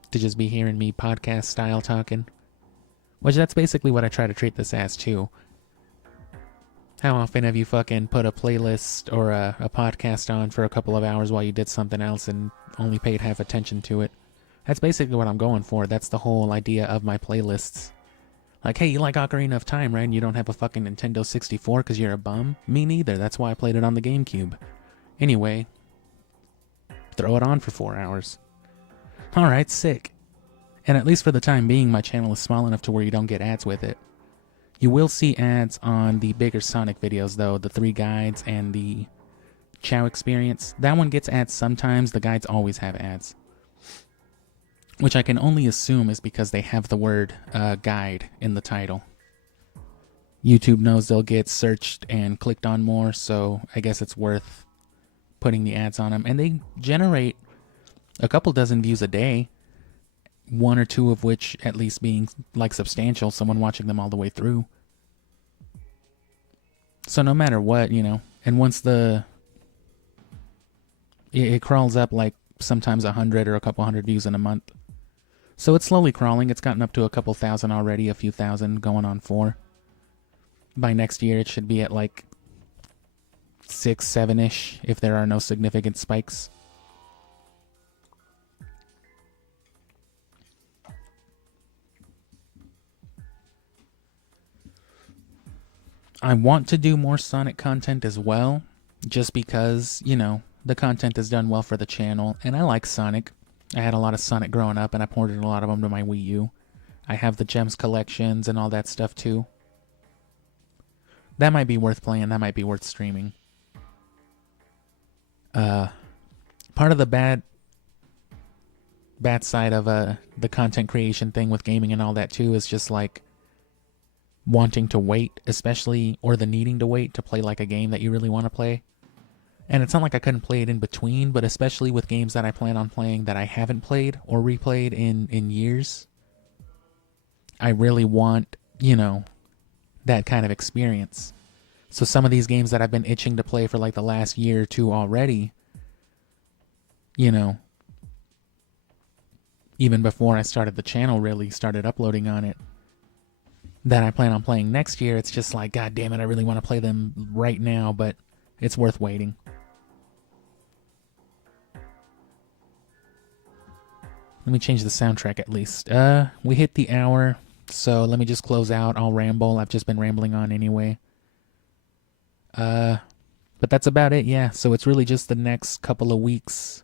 To just be hearing me podcast style talking. Which that's basically what I try to treat this as too. How often have you fucking put a playlist or a podcast on for a couple of hours while you did something else and only paid half attention to it? That's basically what I'm going for. That's the whole idea of my playlists. Like, hey, you like Ocarina of Time, right? And you don't have a fucking Nintendo 64 because you're a bum? Me neither. That's why I played it on the GameCube. Anyway, throw it on for 4 hours. Alright, sick. And at least for the time being, my channel is small enough to where you don't get ads with it. You will see ads on the bigger Sonic videos, though. The 3 guides and the Chow experience. That one gets ads sometimes. The guides always have ads. Which I can only assume is because they have the word guide in the title. YouTube knows they'll get searched and clicked on more, so I guess it's worth putting the ads on them. And they generate a couple dozen views a day, 1 or 2 of which at least being like substantial, someone watching them all the way through. So no matter what, you know, and once it crawls up like sometimes 100 or a couple hundred views in a month. So it's slowly crawling. It's gotten up to a couple thousand already, a few thousand, going on 4. By next year, it should be at like 6, 7-ish, if there are no significant spikes. I want to do more Sonic content as well, just because, you know, the content is done well for the channel, and I like Sonic. I had a lot of Sonic growing up, and I ported a lot of them to my Wii U. I have the Gems collections and all that stuff, too. That might be worth playing. That might be worth streaming. Part of the bad side of the content creation thing with gaming and all that, too, is just, like, wanting to wait, especially, or the needing to wait to play, like, a game that you really want to play. And it's not like I couldn't play it in between, but especially with games that I plan on playing that I haven't played or replayed in years, I really want, you know, that kind of experience. So some of these games that I've been itching to play for like the last year or 2 already, you know, even before I started the channel, really started uploading on it, that I plan on playing next year, it's just like, God damn it, I really want to play them right now, but it's worth waiting. Let me change the soundtrack at least. We hit the hour, so let me just close out. I'll ramble. I've just been rambling on anyway. But that's about it, yeah. So it's really just the next couple of weeks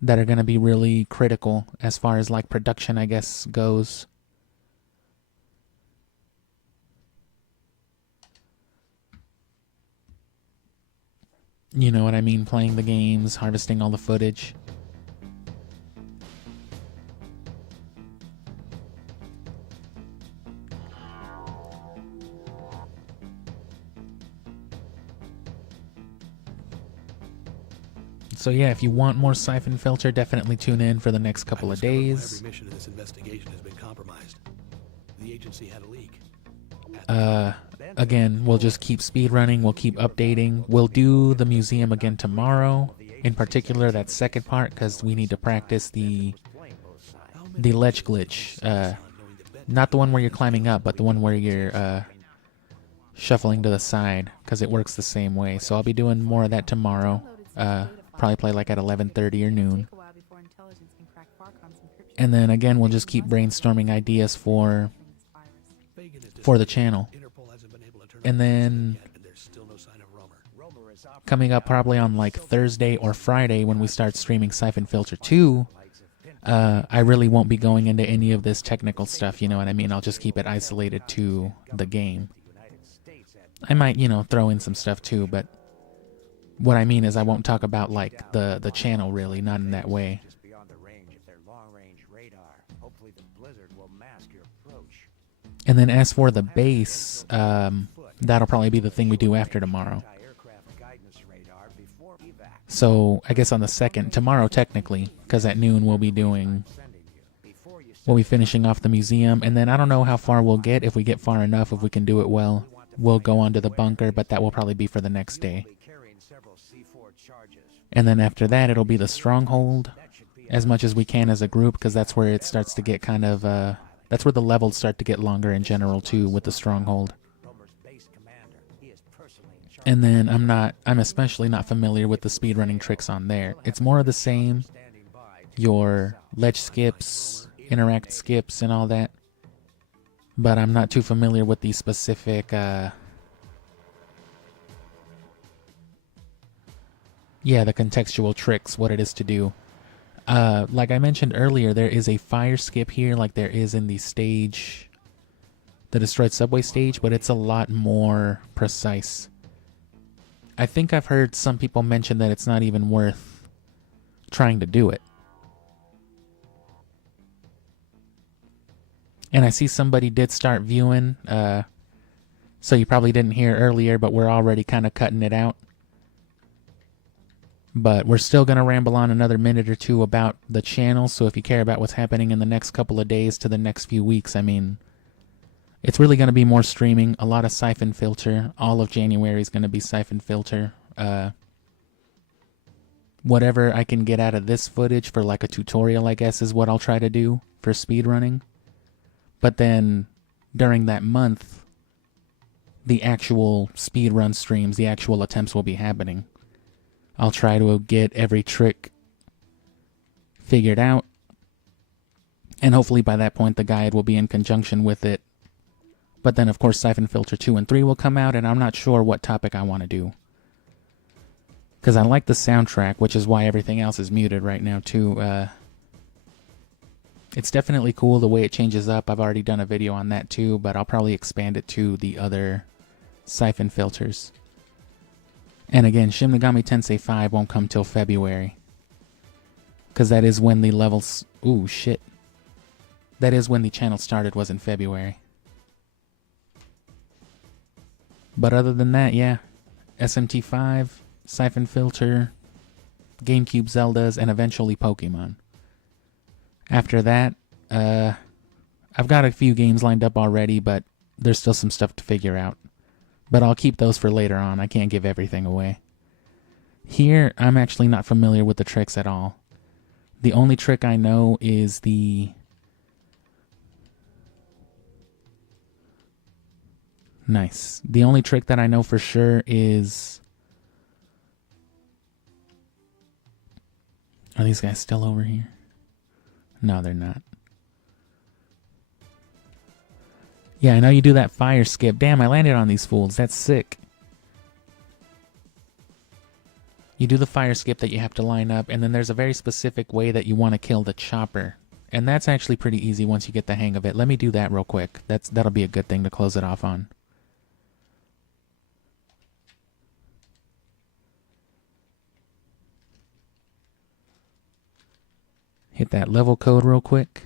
that are going to be really critical as far as like production, I guess, goes. You know what I mean? Playing the games, harvesting all the footage. So yeah, if you want more Syphonfilter, definitely tune in for the next couple of days. Every mission in this investigation has been compromised. The agency had a leak. Again, we'll just keep speedrunning, we'll keep updating. We'll do the museum again tomorrow. In particular, that second part, because we need to practice the ledge glitch. Not the one where you're climbing up, but the one where you're shuffling to the side, because it works the same way. So I'll be doing more of that tomorrow. Probably play like at 11:30 or noon. And then again, we'll just keep brainstorming ideas for the channel. And then coming up probably on like Thursday or Friday when we start streaming Syphonfilter 2, I really won't be going into any of this technical stuff, you know what I mean? I'll just keep it isolated to the game. I might, you know, throw in some stuff too, but what I mean is I won't talk about like the channel really, not in that way. And then as for the base, that'll probably be the thing we do after tomorrow. So I guess on the second, tomorrow technically, because at noon we'll be finishing off the museum, and then I don't know how far we'll get. If we get far enough, if we can do it well, we'll go on to the bunker, but that will probably be for the next day. And then after that, it'll be the stronghold, as much as we can as a group, because that's where it starts to get kind of, that's where the levels start to get longer in general too, with the stronghold. And then I'm especially not familiar with the speedrunning tricks on there. It's more of the same, your ledge skips, interact skips, and all that. But I'm not too familiar with the specific, the contextual tricks, what it is to do. Like I mentioned earlier, there is a fire skip here, like there is in the stage, the destroyed subway stage, but it's a lot more precise. I think I've heard some people mention that it's not even worth trying to do it. And I see somebody did start viewing, so you probably didn't hear earlier, but we're already kind of cutting it out. But we're still going to ramble on another minute or two about the channel, so if you care about what's happening in the next couple of days to the next few weeks, I mean, it's really going to be more streaming, a lot of Syphonfilter. All of January is going to be Syphonfilter. Whatever I can get out of this footage for like a tutorial, I guess, is what I'll try to do for speedrunning. But then during that month, the actual speedrun streams, the actual attempts will be happening. I'll try to get every trick figured out. And hopefully by that point the guide will be in conjunction with it. But then of course Syphonfilter 2 and 3 will come out, and I'm not sure what topic I want to do. Because I like the soundtrack, which is why everything else is muted right now too. It's definitely cool the way it changes up. I've already done a video on that too, but I'll probably expand it to the other Syphonfilters. And again, Shin Megami Tensei 5 won't come till February. Because that is when the levels... Ooh, shit. That is when the channel started, was in February. But other than that, yeah. SMT 5, Syphonfilter, GameCube Zeldas, and eventually Pokemon. After that, I've got a few games lined up already, but there's still some stuff to figure out. But I'll keep those for later on. I can't give everything away. Here, I'm actually not familiar with the tricks at all. The only trick I know is the... Nice. The only trick that I know for sure is... Are these guys still over here? No, they're not. Yeah, I know you do that fire skip. Damn, I landed on these fools. That's sick. You do the fire skip that you have to line up, and then there's a very specific way that you want to kill the chopper. And that's actually pretty easy once you get the hang of it. Let me do that real quick. That'll be a good thing to close it off on. Hit that level code real quick.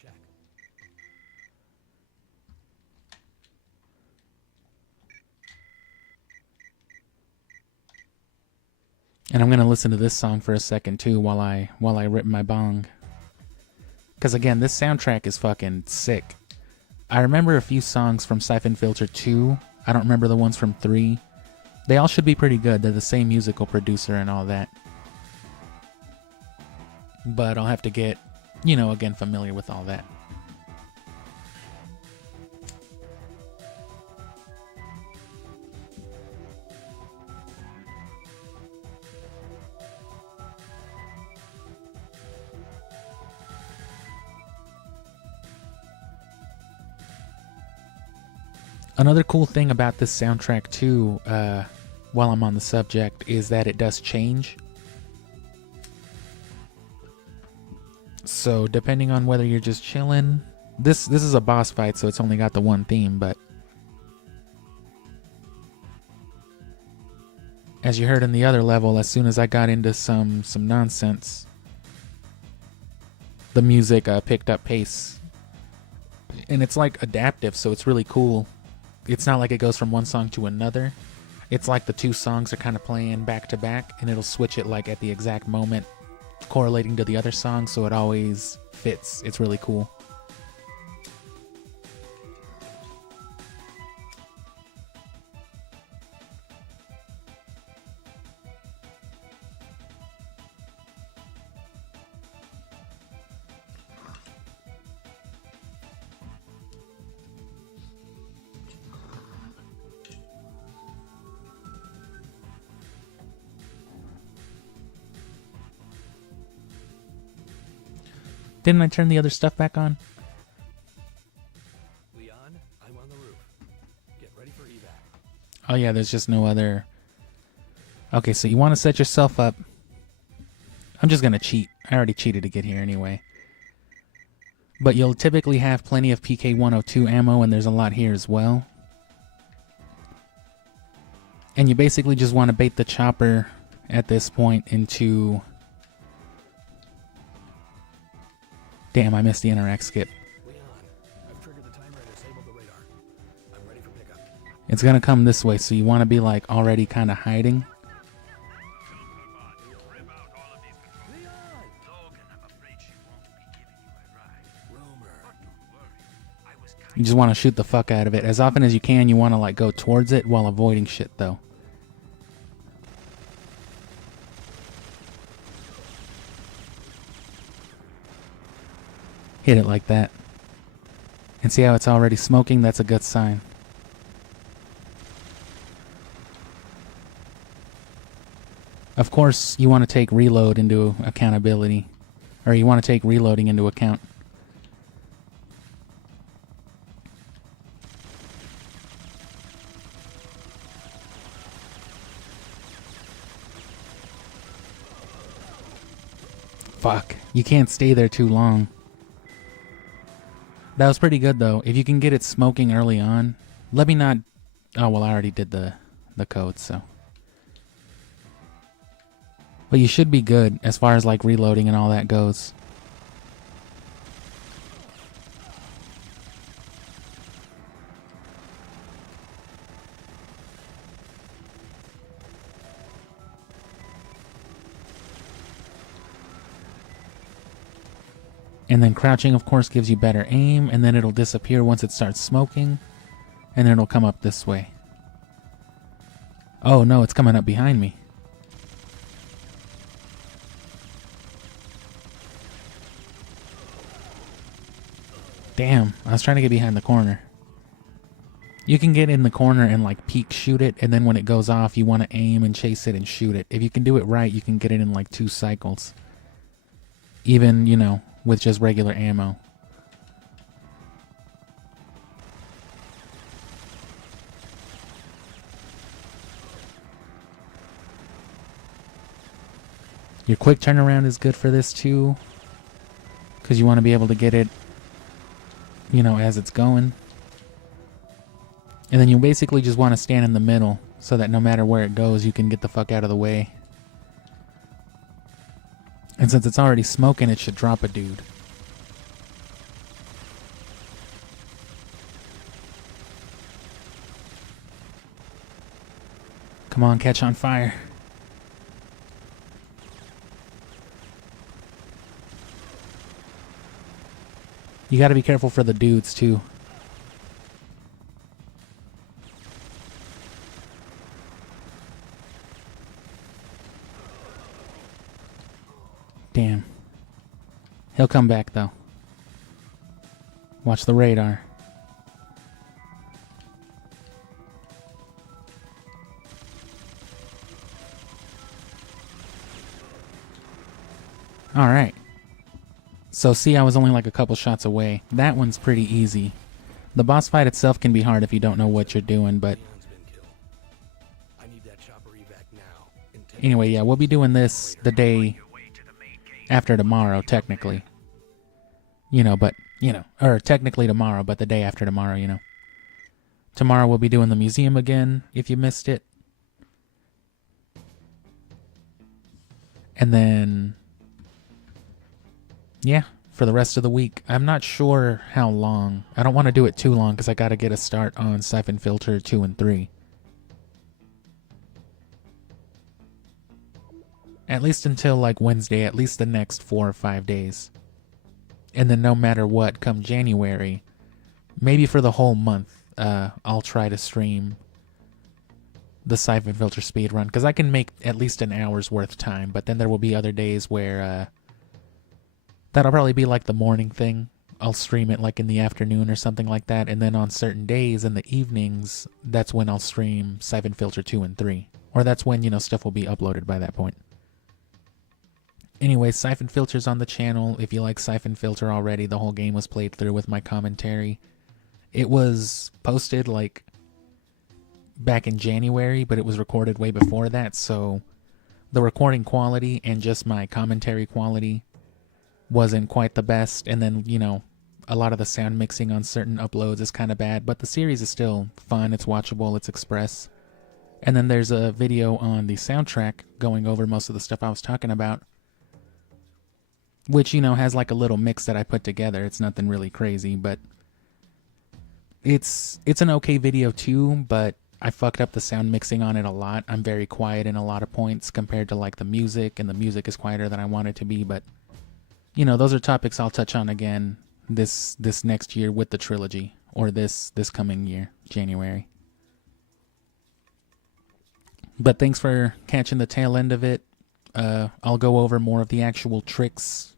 Check. And I'm gonna listen to this song for a second too while I rip my bong. Cause again, this soundtrack is fucking sick. I remember a few songs from Syphonfilter 2. I don't remember the ones from 3. They all should be pretty good. They're the same musical producer and all that. But I'll have to get, you know, again, familiar with all that. Another cool thing about this soundtrack too, while I'm on the subject, is that it does change. So depending on whether you're just chilling, this is a boss fight, so it's only got the one theme, but as you heard in the other level, as soon as I got into some nonsense, the music picked up pace. And it's like adaptive, so it's really cool. It's not like it goes from one song to another. It's like the two songs are kind of playing back to back, and it'll switch it like at the exact moment correlating to the other song, so it always fits. It's really cool. Didn't I turn the other stuff back on? Leon, I'm on the roof. Get ready for evac. Oh yeah, there's just no other... Okay, so you want to set yourself up. I'm just going to cheat. I already cheated to get here anyway. But you'll typically have plenty of PK-102 ammo, and there's a lot here as well. And you basically just want to bait the chopper at this point into... Damn, I missed the interact skip. Leon, I've triggered the timer and disabled the radar. I'm ready for pickup. It's going to come this way, so you want to be like already kind of hiding. You just want to shoot the fuck out of it. As often as you can, you want to like go towards it while avoiding shit though. Hit it like that. And see how it's already smoking? That's a good sign. Of course, you want to take reload into accountability. Or you want to take reloading into account. Fuck. You can't stay there too long. That was pretty good though. If you can get it smoking early on, let me not... Oh, well, I already did the code, so... But you should be good as far as like reloading and all that goes. And then crouching, of course, gives you better aim, and then it'll disappear once it starts smoking, and then it'll come up this way. Oh no, it's coming up behind me. Damn, I was trying to get behind the corner. You can get in the corner and like peek shoot it, and then when it goes off, you want to aim and chase it and shoot it. If you can do it right, you can get it in like 2 cycles. Even, you know, with just regular ammo. Your quick turnaround is good for this too, because you want to be able to get it, you know, as it's going. And then you basically just want to stand in the middle so that no matter where it goes, you can get the fuck out of the way. And since it's already smoking, it should drop a dude. Come on, catch on fire. You gotta be careful for the dudes, too. Damn. He'll come back, though. Watch the radar. Alright. So see, I was only like a couple shots away. That one's pretty easy. The boss fight itself can be hard if you don't know what you're doing, but... Leon's been killed. I need that chopper evac now. Anyway, yeah, we'll be doing this the day after tomorrow, technically. You know, but, you know, or technically tomorrow, but the day after tomorrow, you know. Tomorrow we'll be doing the museum again, if you missed it. And then... yeah, for the rest of the week. I'm not sure how long. I don't want to do it too long because I got to get a start on Syphonfilter 2 and 3. At least until like Wednesday, at least the next 4 or 5 days. And then no matter what, come January, maybe for the whole month, I'll try to stream the Syphonfilter speedrun. Because I can make at least an hour's worth time, but then there will be other days where... that'll probably be like the morning thing. I'll stream it like in the afternoon or something like that. And then on certain days in the evenings, that's when I'll stream Syphonfilter 2 and 3. Or that's when, you know, stuff will be uploaded by that point. Anyway, Syphonfilter's on the channel. If you like Syphonfilter already, the whole game was played through with my commentary. It was posted like back in January, but it was recorded way before that. So the recording quality and just my commentary quality wasn't quite the best, and then, you know, a lot of the sound mixing on certain uploads is kind of bad, but the series is still fun, it's watchable, it's express. And then there's a video on the soundtrack going over most of the stuff I was talking about, which, you know, has like a little mix that I put together. It's nothing really crazy, but it's an okay video too, but I fucked up the sound mixing on it a lot. I'm very quiet in a lot of points compared to like the music, and the music is quieter than I want it to be, but you know, those are topics I'll touch on again this next year with the trilogy, or this coming year, January. But thanks for catching the tail end of it. I'll go over more of the actual tricks,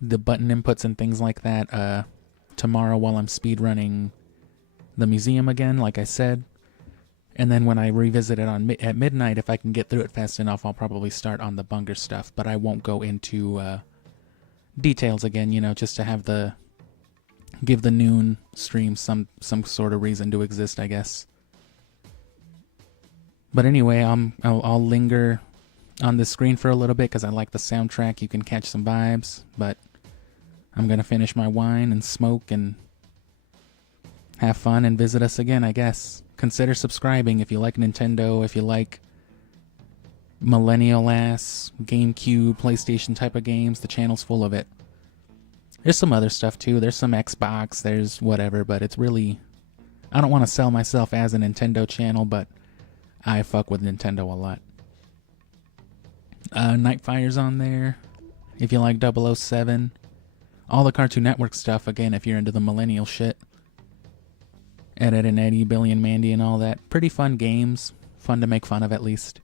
the button inputs and things like that tomorrow while I'm speedrunning the museum again, like I said. And then when I revisit it at midnight, if I can get through it fast enough, I'll probably start on the bunker stuff. But I won't go into... details again, you know, just to give the noon stream some sort of reason to exist, I guess. But anyway, I'll linger on the screen for a little bit because I like the soundtrack. You can catch some vibes, but I'm gonna finish my wine and smoke and have fun and visit us again, I guess. Consider subscribing if you like Nintendo, if you like millennial ass GameCube, PlayStation type of games. The channel's full of it. There's some other stuff too. There's some Xbox, there's whatever, but it's really, I don't want to sell myself as a Nintendo channel, but I fuck with Nintendo a lot. Nightfire's on there if you like 007. All the Cartoon Network stuff, again, if you're into the millennial shit. Ed, Edd and Eddy, Billy and Mandy and all that. Pretty fun games. Fun to make fun of, at least.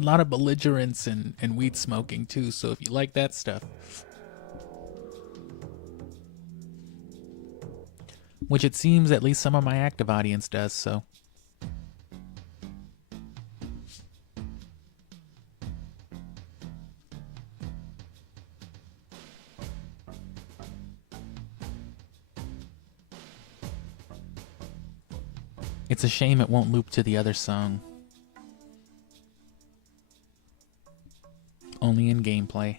A lot of belligerence and weed smoking too, so if you like that stuff. which it seems at least some of my active audience does, so. It's a shame it won't loop to the other song. Only in gameplay.